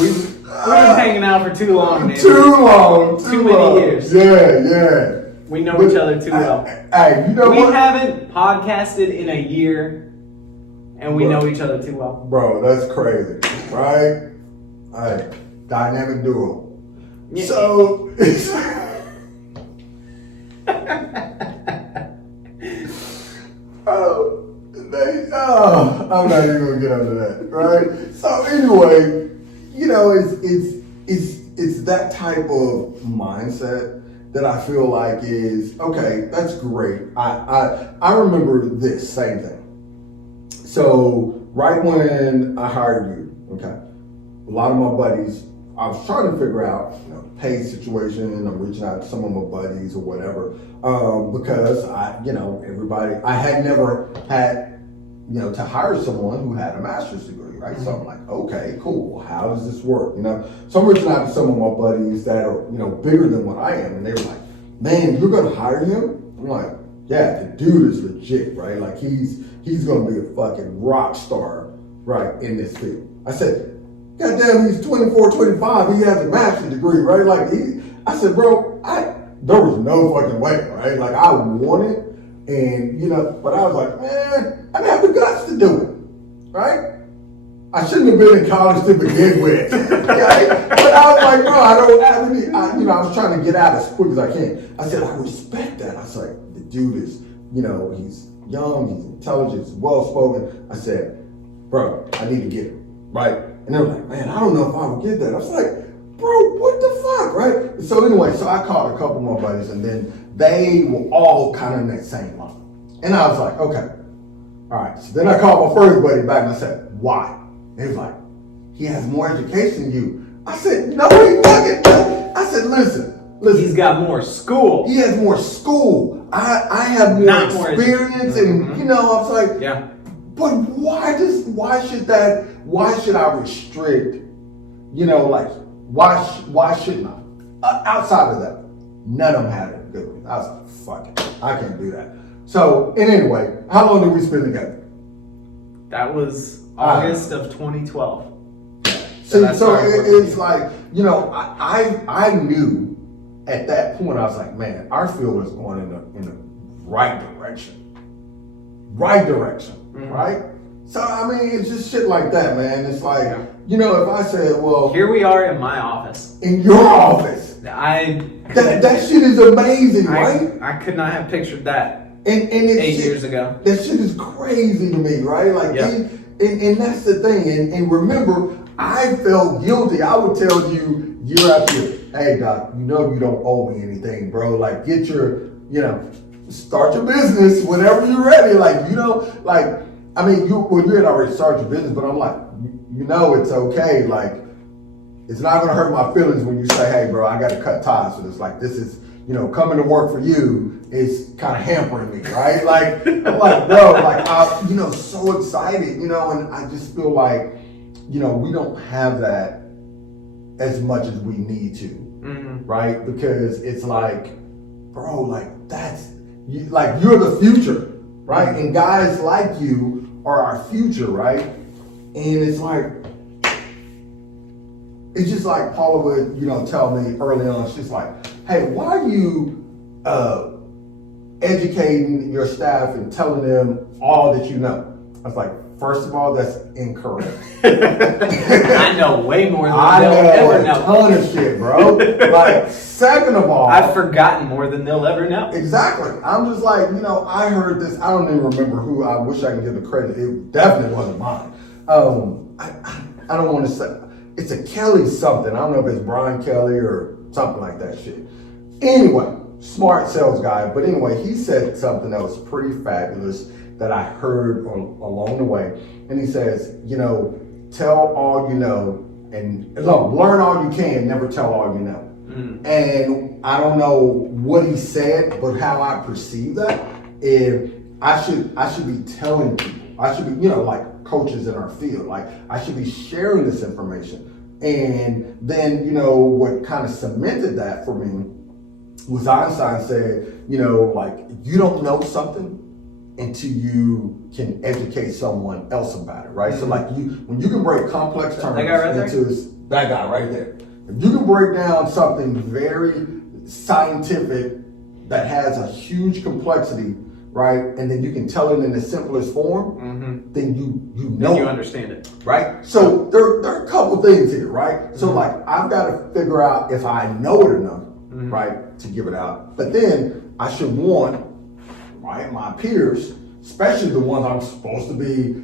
We've been hanging out for too long, man. Too long. Too many years. Yeah. We know each other too well. Hey, you know we what? haven't podcasted in a year, and we know each other too well. Bro, that's crazy, right? Hey, dynamic duo. Yeah. So, I'm not even gonna get into that, right? So anyway, you know, it's that type of mindset that I feel like is okay. That's great. I remember this same thing. So right when I hired you, okay, a lot of my buddies, I was trying to figure out, pay situation, and I'm reaching out to some of my buddies or whatever, because everybody, I had never had, to hire someone who had a master's degree, right? So I'm like, okay, cool. How does this work? So I'm reaching out to some of my buddies that are, bigger than what I am, and they were like, man, you're gonna hire him? I'm like, yeah, the dude is legit, right? Like he's gonna be a fucking rock star, right, in this field. I said, goddamn, he's 24, 25. He has a master's degree, right? Like I said, bro, there was no fucking way, right? Like I wanted, and but I was like, man, I didn't have the guts to do it, right? I shouldn't have been in college to begin with, right? But I was like, no, I don't have any. I was trying to get out as quick as I can. I said, I respect that. I was like, the dude is, he's young, he's intelligent, he's well spoken. I said, bro, I need to get him, right? And they were like, man, I don't know if I would get that. I was like, bro, what the fuck, right? So anyway, so I called a couple more buddies, and then they were all kind of in that same line. And I was like, okay, all right. So then I called my first buddy back, and I said, why? And he was like, he has more education than you. I said, no, he fucking don't. I said, listen. He's got more school. He has more school. I have more experience, and I was like, yeah. But why should I restrict, why shouldn't I? Outside of that, none of them had it good with. I was like, fuck it, I can't do that. So, and anyway, how long did we spend together? That was August of 2012. So it's like, I knew at that point, I was like, man, our field is going in the right direction. Right? So, I mean, it's just shit like that, man. It's like, if I said, well... Here we are in my office. In your office. That shit is amazing, right? I could not have pictured that and 8 years ago. That shit is crazy to me, right? Like, and that's the thing. And remember, I felt guilty. I would tell you year after year, hey, Doc, you don't owe me anything, bro. Like, get your, start your business whenever you're ready. Like, you had already started your business, but I'm like, it's okay. Like, it's not going to hurt my feelings when you say, hey, bro, I got to cut ties with this. Like, this is, coming to work for you is kind of hampering me, right? Like, I'm like, bro, like, I'm, so excited, and I just feel like, we don't have that as much as we need to, right? Because it's like, bro, like, you're the future, right? And guys like you are our future, right? And it's like, it's just like Paula would, tell me early on, she's like, hey, why are you educating your staff and telling them all that you know? I was like, first of all, that's incorrect. I know way more than they'll ever know. I know a ton of shit, bro. Like, second of all, I've forgotten more than they'll ever know. Exactly. I'm just like, I heard this. I don't even remember who. I wish I could give the credit. It definitely wasn't mine. I don't want to say it's a Kelly something. I don't know if it's Brian Kelly or something like that shit. Anyway, smart sales guy. But anyway, he said something that was pretty fabulous that I heard along the way. And he says, tell all you know and look, learn all you can, never tell all you know. And I don't know what he said, but how I perceive that is I should be telling people. I should be, like coaches in our field. Like I should be sharing this information. And then, what kind of cemented that for me was Einstein said, like you don't know something until you can educate someone else about it, right? So like when you can break complex terms into that guy right there. If you can break down something very scientific that has a huge complexity, right, and then you can tell it in the simplest form, then you know then you understand it, right? So there are a couple things here, right? So like I've got to figure out if I know it enough, right, to give it out. But then I should want, right, my peers, especially the ones I'm supposed to be,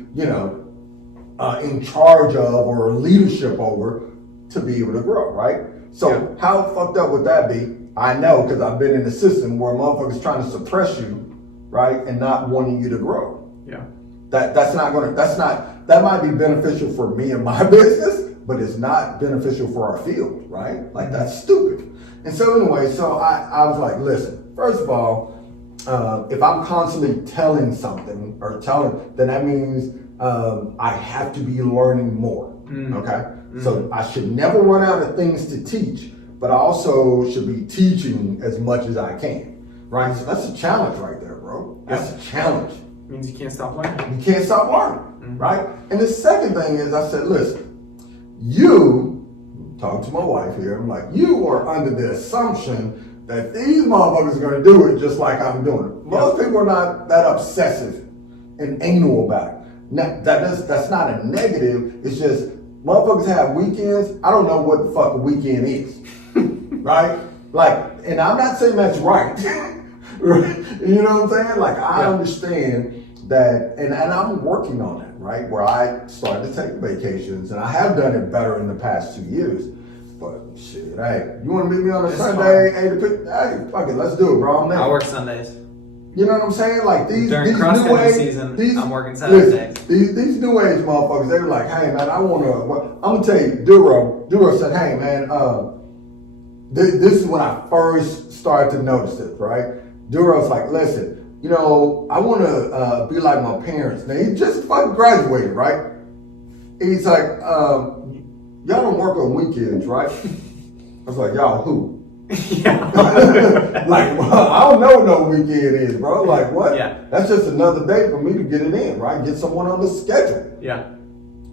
in charge of or leadership over, to be able to grow, right? So how fucked up would that be? I know, because I've been in a system where motherfuckers trying to suppress you, right, and not wanting you to grow. Yeah. That might be beneficial for me and my business, but it's not beneficial for our field, right? Like that's stupid. And so anyway, I was like, listen, first of all, if I'm constantly telling something then that means I have to be learning more. Okay? So I should never run out of things to teach, but I also should be teaching as much as I can. Right? So that's a challenge right there, bro. That's a challenge. Means you can't stop learning. You can't stop learning, right? And the second thing is I said, listen, you, talking to my wife here, I'm like, you are under the assumption that these motherfuckers are going to do it just like I'm doing it. Most people are not that obsessive and anal about it. Now, that's not a negative. It's just motherfuckers have weekends. I don't know what the fuck a weekend is, right? Like, and I'm not saying that's right. You know what I'm saying? Like, I understand that, and I'm working on that, right? Where I started to take vacations, and I have done it better in the past 2 years. But shit, hey, you want to meet me on a Sunday? Hey, fuck it, let's do it, bro. I'm there. I work Sundays. You know what I'm saying? Like during these cross-country new age season, I'm working Saturdays. These new age motherfuckers, they're like, hey man, I'm gonna tell you, Duro said, hey man, this is when I first started to notice this, right? Duro's like, listen, I want to be like my parents. Now he just fucking graduated, right? He's like, y'all don't work on weekends, right? I was like, y'all who? Yeah. Like, well, I don't know what no weekend is, bro. Like, what? Yeah. That's just another day for me to get it in, right? Get someone on the schedule. Yeah.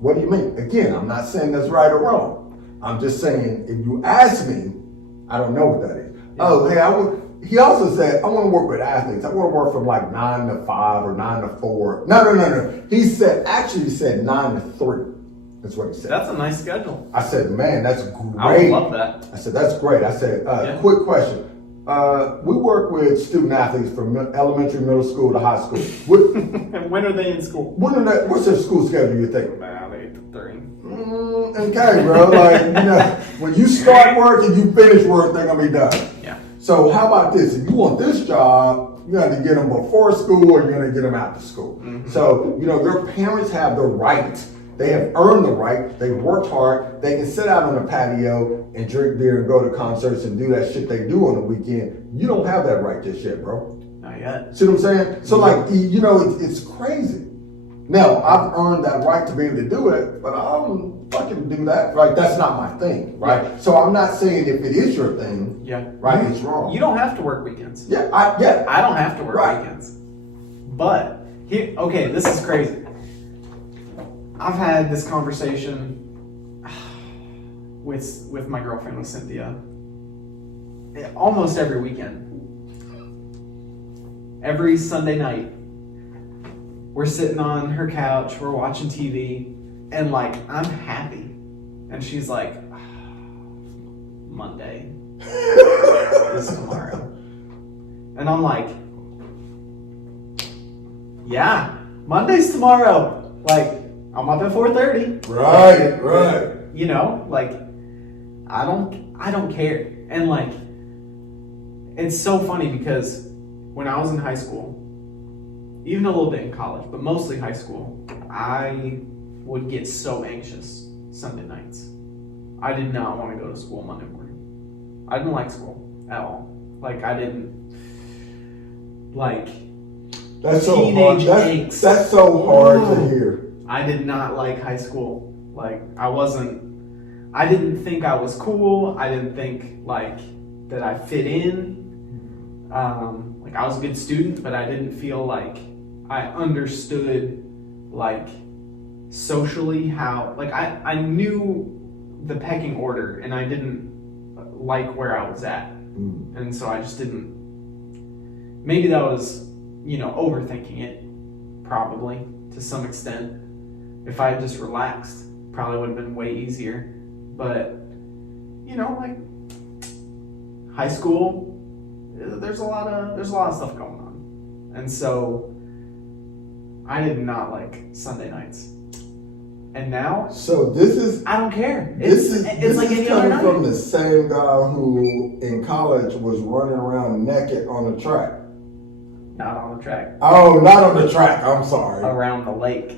What do you mean? Again, I'm not saying that's right or wrong. I'm just saying, if you ask me, I don't know what that is. Yeah. Oh, hey, he also said, I want to work with athletes. I want to work from like 9 to 5 or 9 to 4. No. He said 9 to 3. That's what he said. That's a nice schedule. I said, man, that's great. I would love that. I said, that's great. I said, quick question. We work with student athletes from elementary, middle school to high school. And when are they in school? What's their school schedule, you think? About 8 to 3. Okay, bro. Like, when you start work and you finish work, they're going to be done. Yeah. So how about this? If you want this job, you got to get them before school or you're going to get them after school. So, your parents have the right. They have earned the right. They worked hard. They can sit out on the patio and drink beer and go to concerts and do that shit they do on the weekend. You don't have that right just yet, bro. Not yet. See what I'm saying? So like, it's crazy. Now, I've earned that right to be able to do it, but I don't fucking do that. Right? That's not my thing, right? Yeah. So I'm not saying if it is your thing, right, it's wrong. You don't have to work weekends. Yeah, I don't have to work weekends. But this is crazy. I've had this conversation with my girlfriend, with Cynthia, almost every weekend. Every Sunday night, we're sitting on her couch, we're watching TV, and like, I'm happy. And she's like, Monday is tomorrow. And I'm like, yeah, Monday's tomorrow. Like, I'm up at 4:30. Right. Like, I don't care. And like, it's so funny because when I was in high school, even a little bit in college, but mostly high school, I would get so anxious Sunday nights. I did not want to go to school Monday morning. I didn't like school at all. Like, I didn't like That's so hard. teenage angst. That's so hard to hear. I did not like high school. Like, I didn't think I was cool. I didn't think like that I fit in. Like, I was a good student, but I didn't feel like I understood like socially how, like, I knew the pecking order and I didn't like where I was at. And so I just didn't, maybe that was, overthinking it, probably to some extent. If I had just relaxed, probably would have been way easier. But, like high school, there's a lot of stuff going on. And so I did not like Sunday nights. And now, so this is, I don't care. This It's is like any other coming night. from the same guy who in college was running around naked on the track. Not on the track. Oh, not on the track. I'm sorry. Around the lake.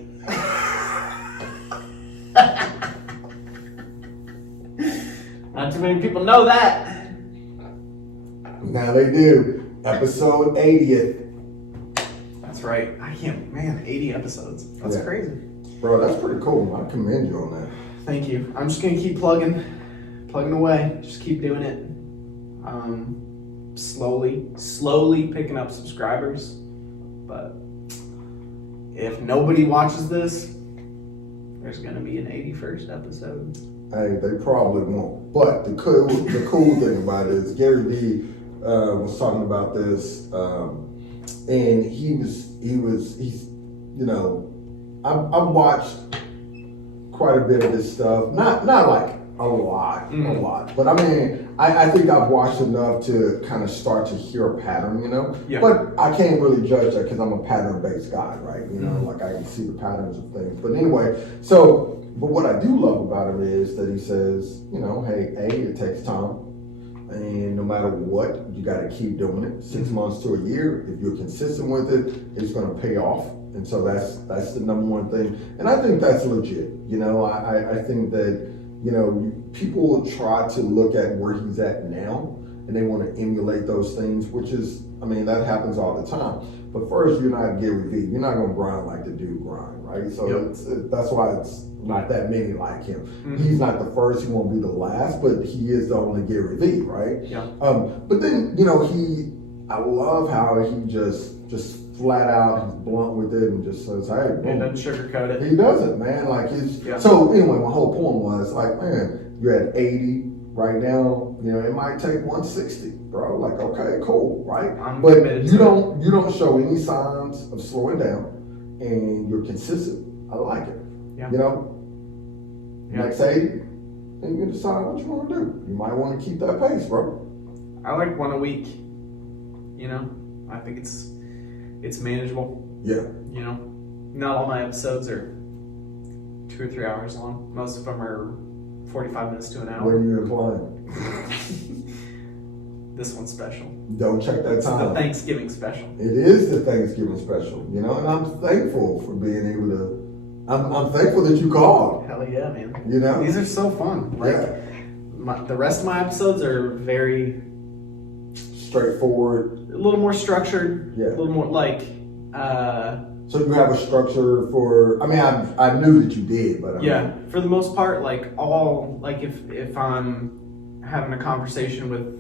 Not too many people know that. Now they do. Episode 80th. That's right. 80 episodes. That's Yeah. crazy. Bro, that's pretty cool. I commend you on that. Thank you. I'm just gonna keep plugging away. Just keep doing it. Slowly picking up subscribers. But if nobody watches this, there's gonna be an 81st episode. Hey, they probably won't. But the cool thing about it is Gary Vee was talking about this, and he's I've watched quite a bit of this stuff. Not like a lot, but I mean, I think I've watched enough to kind of start to hear a pattern, Yeah. But I can't really judge that because I'm a pattern-based guy, right? Like I can see the patterns of things. But anyway, but what I do love about him is that he says, hey, it takes time. And no matter what, you got to keep doing it. 6 months to a year, if you're consistent with it, it's going to pay off. And so that's the number one thing. And I think that's legit. I think that, people will try to look at where he's at now and they want to emulate those things, which is, that happens all the time. But first, you're not Gary Vee. You're not going to grind like the dude grind, right? So that's why it's not that many like him. Mm-hmm. He's not the first, he won't be the last, but he is the only Gary Vee, right? Yeah. But then, I love how he just flat out, he's blunt with it and just says, hey, boom. He doesn't sugarcoat it. He doesn't, man. Like, So anyway, my whole point was like, man, you're at 80 right now, it might take 160, bro. Like, okay, cool, right? But you don't show any signs of slowing down and you're consistent. I like it. Yeah. Next 80, then you can decide what you want to do. You might want to keep that pace, bro. I like one a week. I think it's manageable. Yeah. Not all my episodes are 2 or 3 hours long. Most of them are 45 minutes to an hour. What are you implying? This one's special. Don't check that time. It's the Thanksgiving special. It is the Thanksgiving special, and I'm thankful for being able to. I'm thankful that you called. Hell yeah, man. These are so fun. Like, the rest of my episodes are very straightforward, a little more structured. Yeah. A little more like. So you have a structure for. I knew that you did, but for the most part, if I'm having a conversation with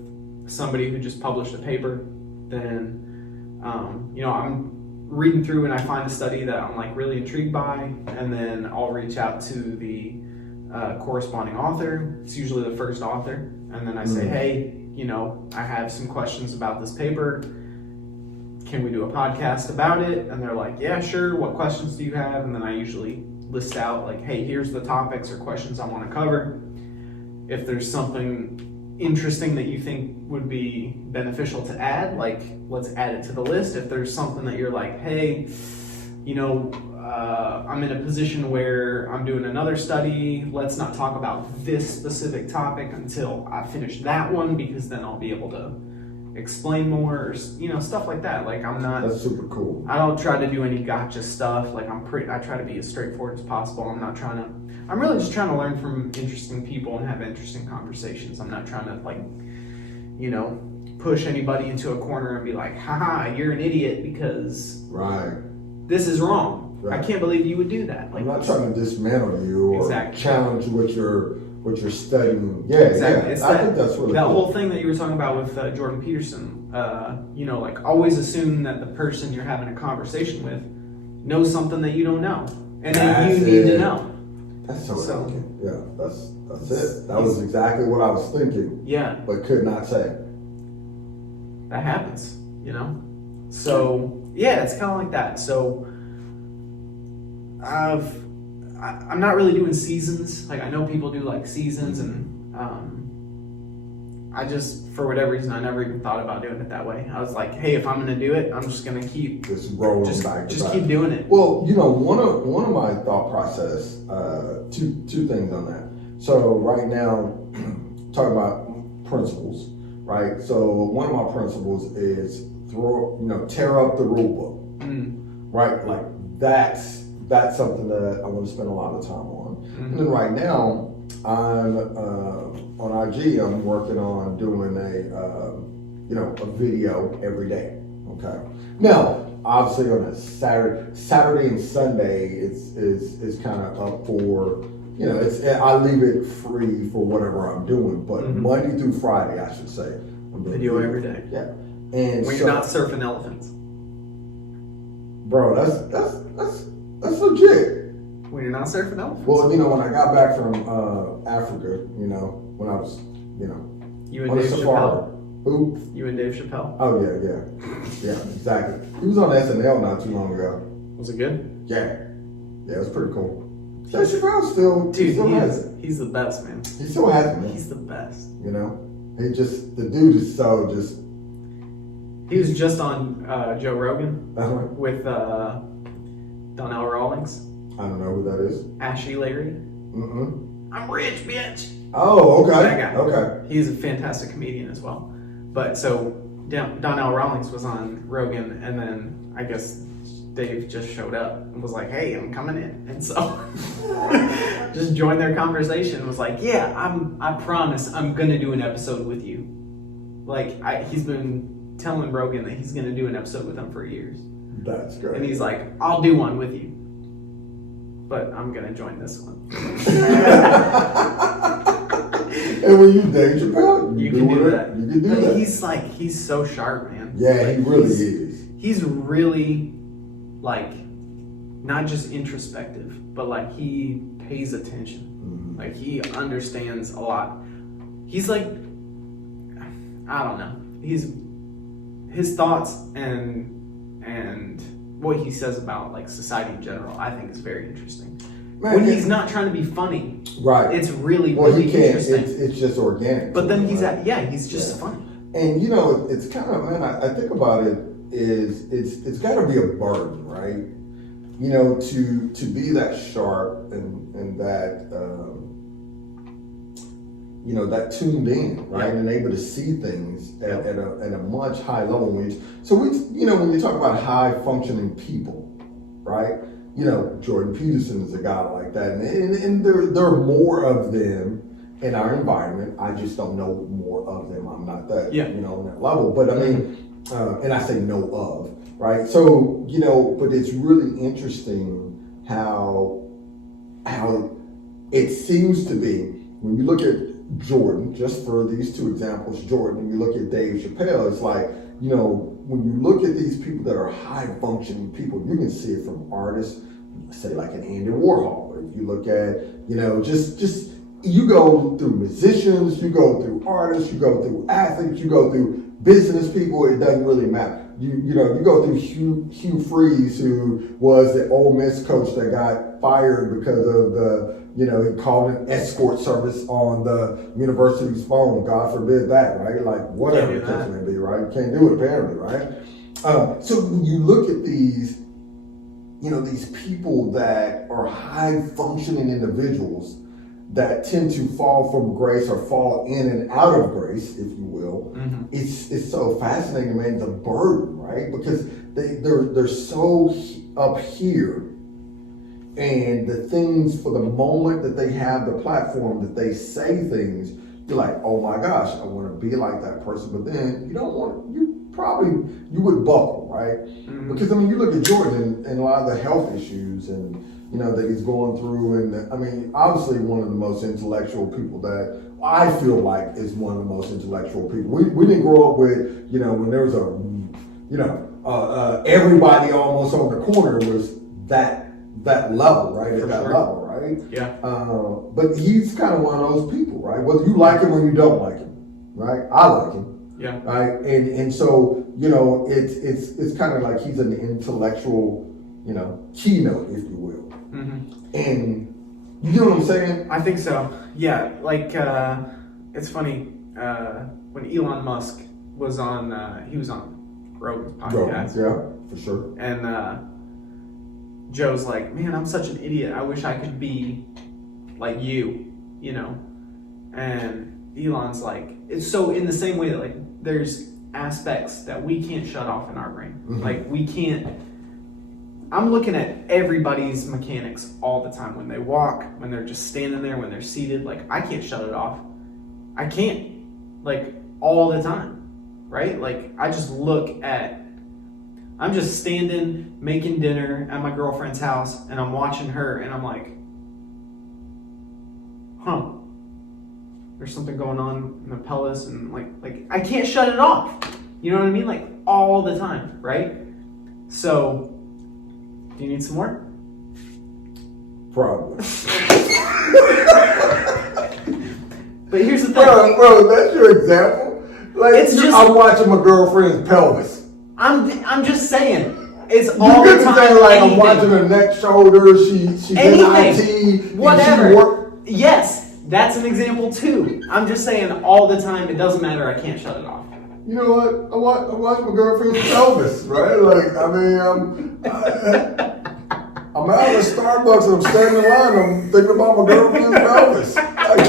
somebody who just published a paper, then I'm reading through and I find a study that I'm like really intrigued by, and then I'll reach out to the corresponding author. It's usually the first author, and then I say, hey, I have some questions about this paper. Can we do a podcast about it? And they're like, yeah, sure. What questions do you have? And then I usually list out like, hey, here's the topics or questions I want to cover. If there's something interesting that you think would be beneficial to add, like, let's add it to the list. If there's something that you're like, hey, I'm in a position where I'm doing another study, let's not talk about this specific topic until I finish that one, because then I'll be able to explain more, or stuff like that. Like That's super cool. I don't try to do any gotcha stuff. Like I try to be as straightforward as possible. I'm really just trying to learn from interesting people and have interesting conversations. I'm not trying to push anybody into a corner and be like, haha, you're an idiot because this is wrong. Right. I can't believe you would do that. Like, I'm not trying to dismantle you or challenge what you're studying. Yeah, exactly. Yeah. I think that's really that cool. whole thing that you were talking about with Jordan Peterson. Like always assume that the person you're having a conversation with knows something that you don't know, and then you need to know. That's so elegant. Yeah, that's it. That was exactly what I was thinking. Yeah, but could not say. That happens, So yeah, it's kind of like that. So I'm not really doing seasons. Like I know people do like seasons, and I just, for whatever reason, I never even thought about doing it that way. I was like, hey, if I'm going to do it, I'm just going to keep just rolling back. Just keep doing it. Well, one of my thought process, two things on that. So right now, talking about principles, right? So one of my principles is tear up the rule book, right? Like that's something that I want to spend a lot of time on. Mm-hmm. And then right now, I'm on IG. I'm working on doing a video every day. Okay. Now, obviously, on a Saturday and Sunday, it's kind of up for I leave it free for whatever I'm doing. But Monday through Friday, I should say, I'm doing video every day. Yeah. And when you're not surfing elephants, bro, that's legit. When you're not surfing elephants. Well, when I got back from Africa, when I was, you and on Dave a safari. Chappelle. Who? You and Dave Chappelle. Oh yeah, exactly. He was on SNL not too long ago. Was it good? Yeah, it was pretty cool. Dave Chappelle still, he's the best, man. He still has it, man. He's the best. The dude is so just. He was just on Joe Rogan with Donnell Rawlings. I don't know who that is. Ashy Larry. Mm-mm. I'm rich, bitch. Oh, okay. That guy. Okay. He's a fantastic comedian as well. But so Donnell Rawlings was on Rogan, and then I guess Dave just showed up and was like, "Hey, I'm coming in," and so just joined their conversation. And was like, "Yeah, I promise I'm gonna do an episode with you." Like he's been telling Rogan that he's gonna do an episode with him for years. That's great. And he's like, "I'll do one with you, but I'm gonna join this one." And when you Dave Chappelle, you can do that. You can do that. He's so sharp, man. Yeah, he really is. He's really not just introspective, but he pays attention. Mm-hmm. He understands a lot. He's I don't know. His thoughts and what he says about society in general, I think is very interesting. Man, when he's not trying to be funny, right? It's really interesting. It's just organic. But then he's just funny. And it's kind of, man, I think about it is it's got to be a burden, right? To be that sharp and that that tuned in, right, and able to see things at a much higher level. When you talk about high functioning people, right? Jordan Peterson is a guy like that, and there are more of them in our environment. I just don't know more of them. I'm not that on that level, but I mean, and I say know of, right? So but it's really interesting how it seems to be when you look at Jordan, just for these two examples, Jordan, and you look at Dave Chappelle, it's when you look at these people that are high functioning people, you can see it from artists, say like an Andy Warhol. If you look at, just you go through musicians, you go through artists, you go through athletes, you go through business people, it doesn't really matter. You go through Hugh Freeze, who was the Ole Miss coach that got fired because of he called an escort service on the university's phone. God forbid that, right? Whatever the case may be, right? You can't do it apparently, right? So when you look at these, these people that are high functioning individuals, that tend to fall from grace or fall in and out of grace, if you will. Mm-hmm. It's so fascinating, man. The burden, right? Because they're so up here, and the things for the moment that they have the platform that they say things, you're like, oh my gosh, I want to be like that person. But then you don't want, you would buckle, right? Mm-hmm. Because I mean, you look at Jordan and a lot of the health issues and that he's going through, and I mean, obviously one of the most intellectual people that I feel like is one of the most intellectual people. We didn't grow up with, when there was everybody almost on the corner was that level, right? At that level, right? Yeah. But he's kind of one of those people, right? Whether you like him or you don't like him, right? I like him. Yeah. Right. And so, it's kind of like he's an intellectual, keynote, if you will. Mm-hmm. And you know what I'm saying? I think so. Yeah. Like, it's funny, when Elon Musk was on, he was on Rogan's podcast. Yeah, for sure. And, Joe's like, man, I'm such an idiot. I wish I could be like you, And Elon's like, it's so in the same way that like there's aspects that we can't shut off in our brain. Mm-hmm. Like we can't. I'm looking at everybody's mechanics all the time when they walk, when they're just standing there, when they're seated. Like I can't shut it off. I can't. Like all the time, right? Like I just look at. I'm just standing making dinner at my girlfriend's house, and I'm watching her, and I'm like, huh. There's something going on in the pelvis, and like I can't shut it off. You know what I mean? Like all the time, right? So, do you need some more? Probably. But here's the thing, bro. That's your example. Like it's just I'm watching my girlfriend's pelvis. I'm just saying. It's all you the time. Say, like anything. I'm watching her neck, shoulder. She's in IT. Whatever. Yes. That's an example too. I'm just saying all the time, it doesn't matter, I can't shut it off. You know what? I watch my girlfriend's pelvis, right? Like, I mean, I'm out at Starbucks and I'm standing in line, I'm thinking about my girlfriend's pelvis. Like,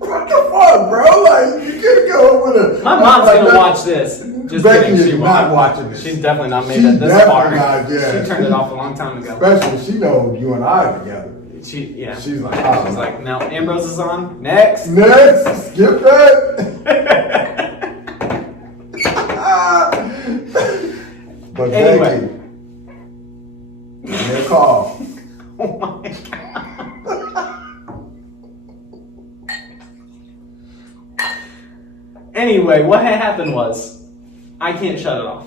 what the fuck, bro? Like, you can't go with a... My mom's going to watch this. Just Becky kidding, is not watching this. She's definitely not made it this far. Yeah. She turned it off a long time ago. Especially, she knows you and I together. She's like, now Ambrose is on. Next, skip that. But anyway, give me a call. Oh my god. Anyway, what had happened was I can't shut it off.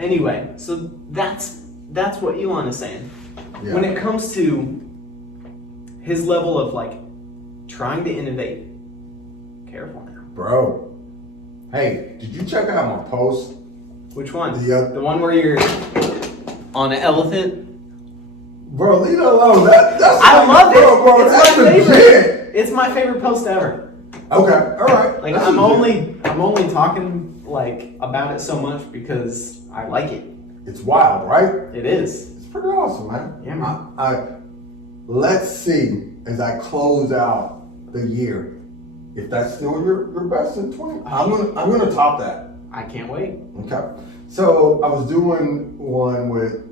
Anyway, so that's what Elon is saying. Yeah. When it comes to his level of like trying to innovate, careful now. Bro, hey, did you check out my post? Which one? The one where you're on an elephant? Bro, leave it alone. That's I love it. Bro, it's that's my favorite. legit. It's my favorite post ever. Okay, all right. Like I'm only talking like about it so much because I like it. It's wild, right? It is. It's pretty awesome, man. Yeah, man. I let's see as I close out the year if that's still your best in 20. I'm gonna top that. I can't wait. Okay. So I was doing one with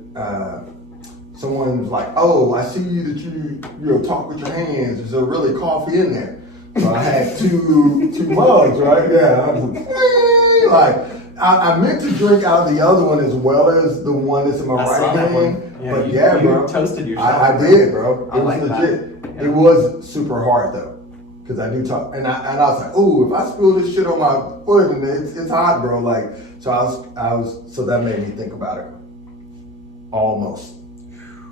someone's like, oh, I see that you talk with your hands. Is there really coffee in there? So I had two mugs, right? Yeah. I was like, I meant to drink out of the other one as well as the one that's in my right hand. Yeah, but you bro. Toasted yourself. I did, bro. It was legit. Yeah. It was super hard though. Because I do talk, and I was like, ooh, if I spill this shit on my foot, and it's hot, bro. Like, so that made me think about it. Almost,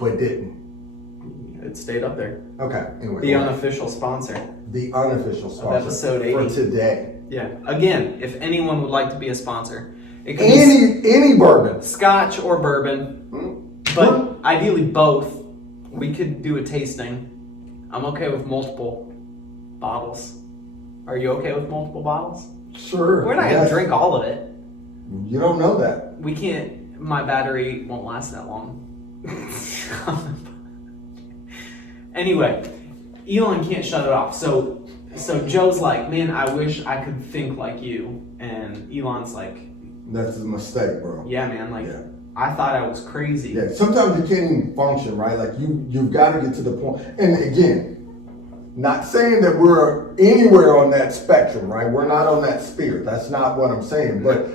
but didn't. It stayed up there. Okay. Anyway, the unofficial sponsor. The unofficial sponsor of episode 80 for today. Yeah. Again, if anyone would like to be a sponsor, it could any bourbon, Scotch or bourbon, but ideally both. We could do a tasting. I'm okay with multiple bottles. Are you okay with multiple bottles? Sure. We're not gonna drink all of it. You don't know that. We can't. My battery won't last that long. Anyway, Elon can't shut it off. So Joe's like, man, I wish I could think like you. And Elon's like, That's a mistake, bro. yeah, man, like, Yeah. I thought I was crazy. Yeah, sometimes you can't even function, right? Like you've got to get to the point. And again, not saying that we're anywhere on that spectrum, right? We're not on that sphere. That's not what I'm saying. But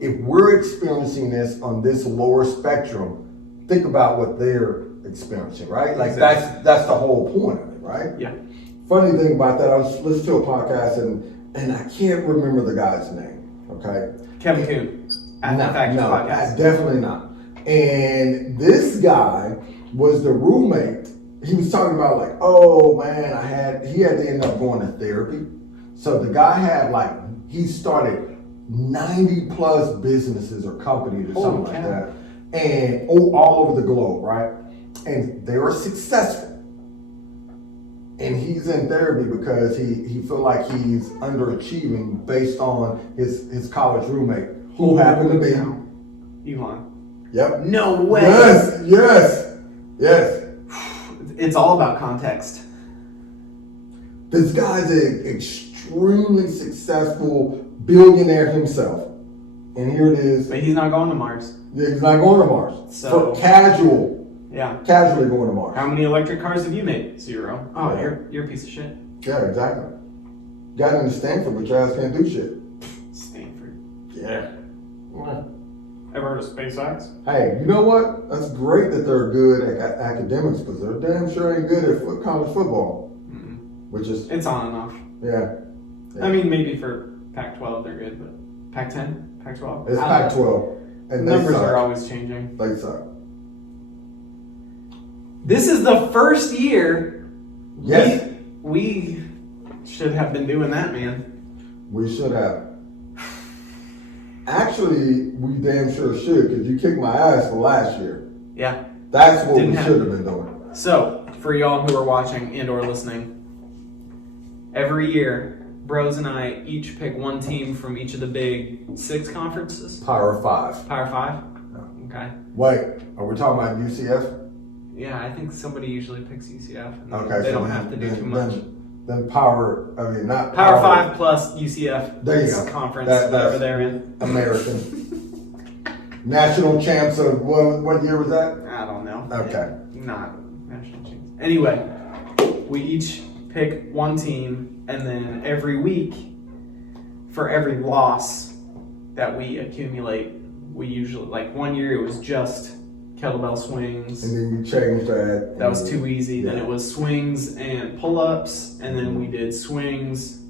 if we're experiencing this on this lower spectrum, think about what they're experiencing, right? Like Exactly. that's the whole point of it, right? Yeah. Funny thing about that, I was listening to a podcast and I can't remember the guy's name. Okay. Kevin Kuhn. Factors No, podcast. definitely not. And this guy was the roommate. He was talking about like, oh man, he had to end up going to therapy. So the guy had he started 90 plus businesses or companies or something like that. And all over the globe, right? And they were successful. And he's in therapy because he feel like he's underachieving based on his college roommate, who happened to be Elon. Yep. No way. Yes. It's all about context. This guy's an extremely successful billionaire himself. And here it is. But he's not going to Mars. He's not going to Mars. So- For casually going to Mars. How many electric cars have you made? 0. Oh, Yeah. you're a piece of shit. Yeah, exactly. Got into Stanford, but your ass can't do shit. Stanford. Yeah. Ever heard of SpaceX? Hey, you know what? That's great that they're good at academics, but they're damn sure ain't good at college football. Which is, It's on and off. yeah. I mean, maybe for Pac-12 they're good, but Pac-10, Pac-12. It's Pac-12. And they Numbers suck. are always changing. They suck. This is the first year. Yes. We should have been doing that, man. We should have. Actually, we damn sure should, because you kicked my ass for last year. Yeah. That's what Didn't we happen. should have been doing. So, for y'all who are watching and or listening, every year, Bros and I each pick one team from each of the big 6 conferences. Power 5. Power 5? Okay. Wait, are we talking about UCF? Yeah, I think somebody usually picks UCF. And Okay. they so don't have to do too much. Then not Power 5 plus UCF There you go. conference, That's whatever they're in. American. National champs of what year was that? I don't know. Okay. Not national champs. Anyway, we each pick one team, and then every week, for every loss that we accumulate, we usually, like one year it was just kettlebell swings. And then you changed that. That was too easy. Then Yeah. it was swings and pull-ups, and then we did swings,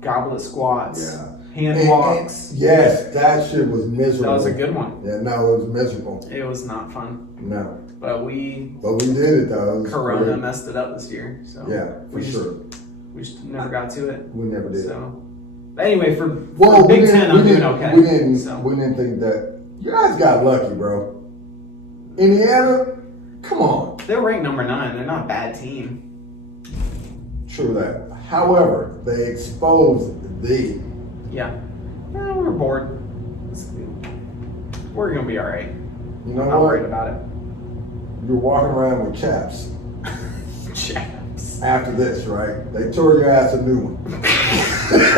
goblet squats, hand walks. Yes, that shit was miserable. That was a good one. Yeah, no, it was miserable. It was not fun, No. but we But we did it though. It was Corona great. messed it up this year. So Yeah, for we just, sure. we just never got to it. We never did. So, but anyway, for Well, Big Ten, I'm doing okay. We didn't. So. We didn't think that. You guys got lucky, bro. Indiana, come on. They're ranked number 9. They're not a bad team. True that. However, they exposed thee. Yeah, we're bored. We're gonna be all right. You know I'm what? worried about it. You're walking around with chaps. Chaps. After this, right? They tore your ass a new one.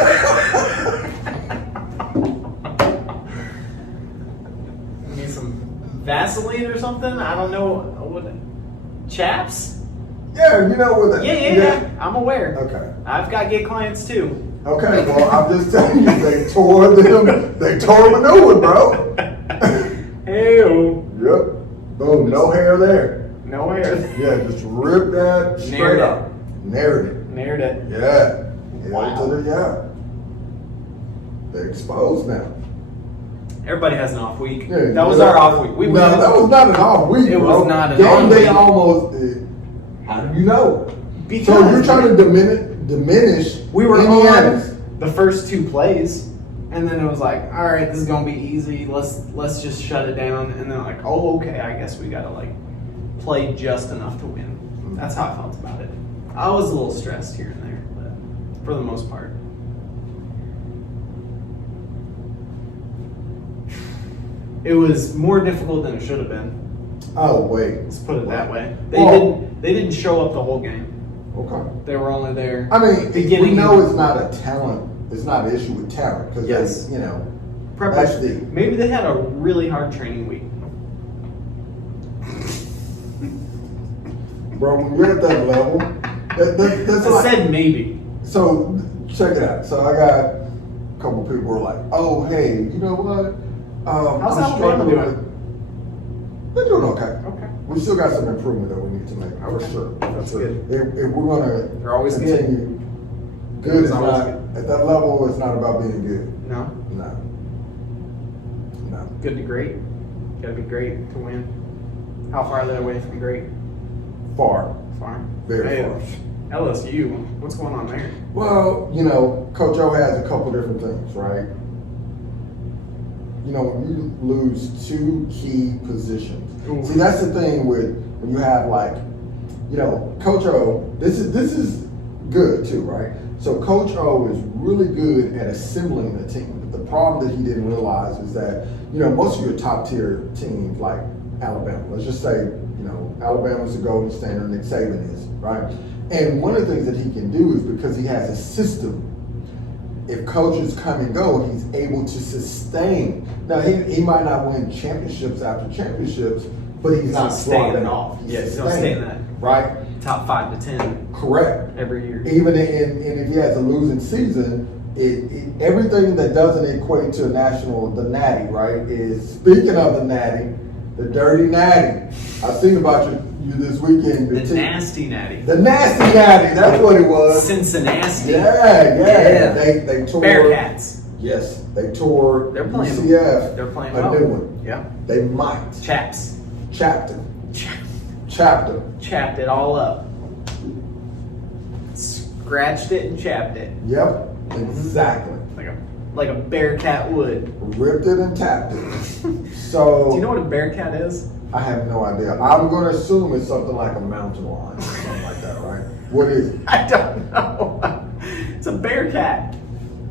Need some Vaseline or something? I don't know. What? Chaps? Yeah, you know what? That, Yeah. I'm aware. Okay. I've got gay clients too. Okay. Well, I'm just telling you, they tore them. They tore them a new one, bro. Ew. Yep. Boom. No hair there. No hair. Yeah, just rip that straight Nared it. up. Nared it. Nared it. Yeah. Wow. Yeah. They're exposed now. Everybody has an off week. Yeah, That was yeah. our off week. We no, went. that was not an off week. It bro. was not an Game off day week. almost. How do you know? Because So you're trying to diminish we were Indiana's. on the first 2 plays, and then it was like, all right, this is gonna be easy. Let's just shut it down. And then like, oh, okay, I guess we gotta like play just enough to win. That's how I felt about it. I was a little stressed here and there, but for the most part. It was more difficult than it should have been. Oh wait. Let's put it that way. Well- They didn't show up the whole game. Okay. They were only there. I mean, beginning. we know it's not a talent. It's not an issue with talent because Yes. you know. Preparation. Maybe they had a really hard training week. Bro, when you're at that level, that's I like. said maybe. So check it out. So I got a couple people who are like, "Oh, hey, you know what? How's I'm Alabama struggling doing? with-" They're doing okay. Okay. We still got some improvement that we need to make for Okay. sure. That's For good. If we're gonna They're always good. continue, good is always not good. at that level. It's not about being good. No. No. No. Good to great. Got to be great to win. How far are they away from great? Far. Far. Very Hey, far. LSU. What's going on there? Well, you know, Coach O has a couple different things, right? You know, when you lose two key positions. Ooh. See, that's the thing with when you have like, you know, Coach O. This is good too, right? So Coach O is really good at assembling the team. But the problem that he didn't realize is that, you know, most of your top tier teams like Alabama, let's just say, you know, Alabama's the golden standard, Nick Saban is, right? And one of the things that he can do is because he has a system. If coaches come and go, he's able to sustain. Now, he might not win championships after championships, but he's not staying dropping off. Yeah, he's not staying that. Right? Top 5 to 10 Correct. every year. Even and if he has a losing season, everything that doesn't equate to the natty, right, is, speaking of the natty, the dirty natty. I've seen about you this weekend. The nasty natty. The nasty natty, that's what it was. Cincinnati. Yeah. They tore. Bearcats. Yes, they tore. They're playing. UCF. They're playing a well. new one. Yeah. They might. Chaps. Chapped it. Chapped it all up. Scratched it and chapped it. Yep, exactly. Like a bearcat would. Ripped it and tapped it. So. Do you know what a bearcat is? I have no idea. I'm going to assume it's something like a mountain lion or something like that, right? What is it? I don't know. It's a bearcat.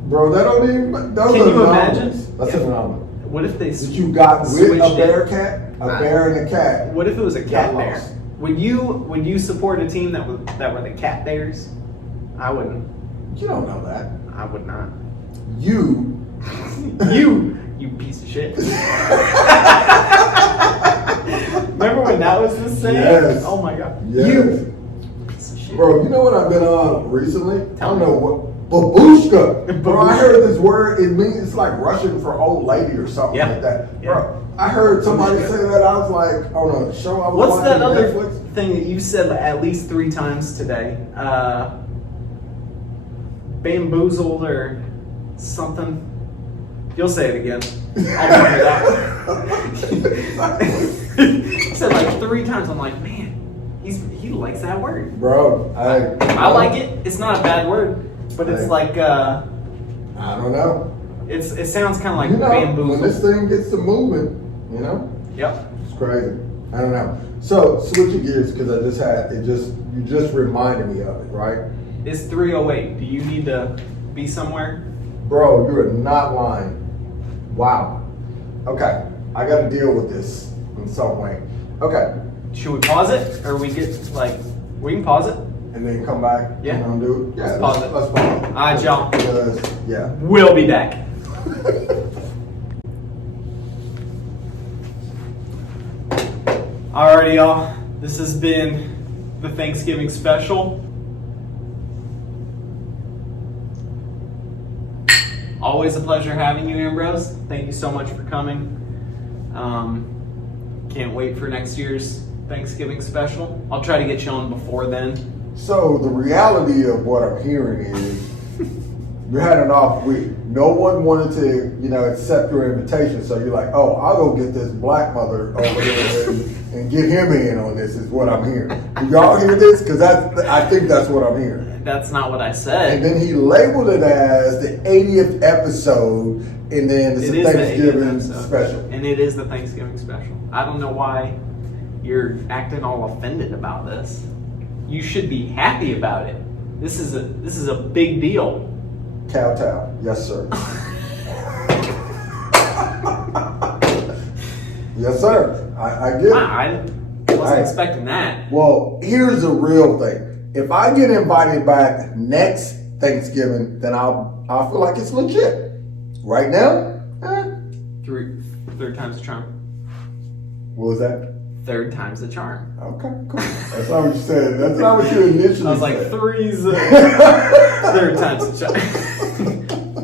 Bro, that don't even. Those Can are you anomalies. imagine? That's an anomaly. What if they That you got with switched a bear it? cat, a bear and a cat. What if it was a cat Got bear? lost. Would you support a team that were the cat bears? I wouldn't. You don't know that. I would not. You. You piece of shit. Remember when that was the same? Yes. Oh my god. Yes. You piece of shit. Bro, you know what I've been on recently? Tell I don't me. know what. Babushka. Bro, I heard this word. It means it's like Russian for old lady or something Yeah. like that. Yeah. Bro, I heard somebody say that. I was like, on a show I was What's watching that other Netflix. thing that you said at least 3 times today? Bamboozled or something. You'll say it again. I'll figure it out. You said like 3 times. I'm like, man, he likes that word. Bro, I like it. It's not a bad word, but it's Hey. like I don't know. it sounds kind of like You know, bamboozled. when this thing gets to moving, you know, Yep. it's crazy. I don't know. So switching gears because you just reminded me of it, right? It's 3:08. Do you need to be somewhere? Bro, you are not lying. Wow. Okay, I got to deal with this in some way. Okay, Should we pause it, or we can pause it? and then come back. Yeah. And undo it. Yeah, Let's pause it. Let's pause it. All right, y'all. Because, yeah. We'll be back. Alrighty, y'all. This has been the Thanksgiving special. Always a pleasure having you, Ambrose. Thank you so much for coming. Can't wait for next year's Thanksgiving special. I'll try to get you on before then. So the reality of what I'm hearing is you had an off week. No one wanted to, accept your invitation. So you're like, oh, I'll go get this black mother over here and get him in on this is what I'm hearing. Do y'all hear this? Because I think that's what I'm hearing. That's not what I said. And then he labeled it as the 80th episode, and then it's It a is the 80th Thanksgiving episode. special. And it is the Thanksgiving special. I don't know why you're acting all offended about this. You should be happy about it. This is a big deal. Kowtow. Yes, sir. Yes, sir. I get it. Wow, I wasn't expecting that. Well, here's the real thing. if I get invited back next Thanksgiving, then I'll feel like it's legit. Right now, Third time's the charm. what was that? Third time's the charm. Okay, cool. That's not what you said. That's not what you initially I was like, said. three's third time's the charm.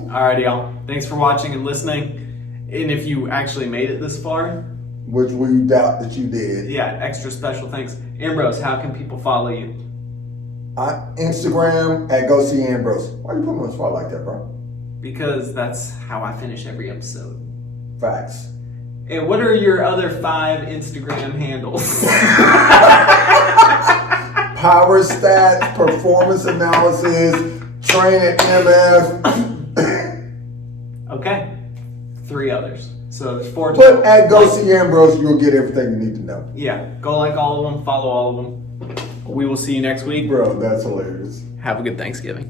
Alrighty, y'all. Thanks for watching and listening. And if you actually made it this far, Which we doubt that you did. yeah, extra special thanks. Ambrose, how can people follow you? Instagram at Go See Ambrose. Why you put me on the spot like that, bro? Because that's how I finish every episode. Facts. And what are your other 5 Instagram handles? Power stats, performance analysis, train at MF. Okay. 3 others. So there's 4 But total. at Go See Ambrose, you'll get everything you need to know. Yeah. Go like all of them. Follow all of them. We will see you next week. Bro, that's hilarious. Have a good Thanksgiving.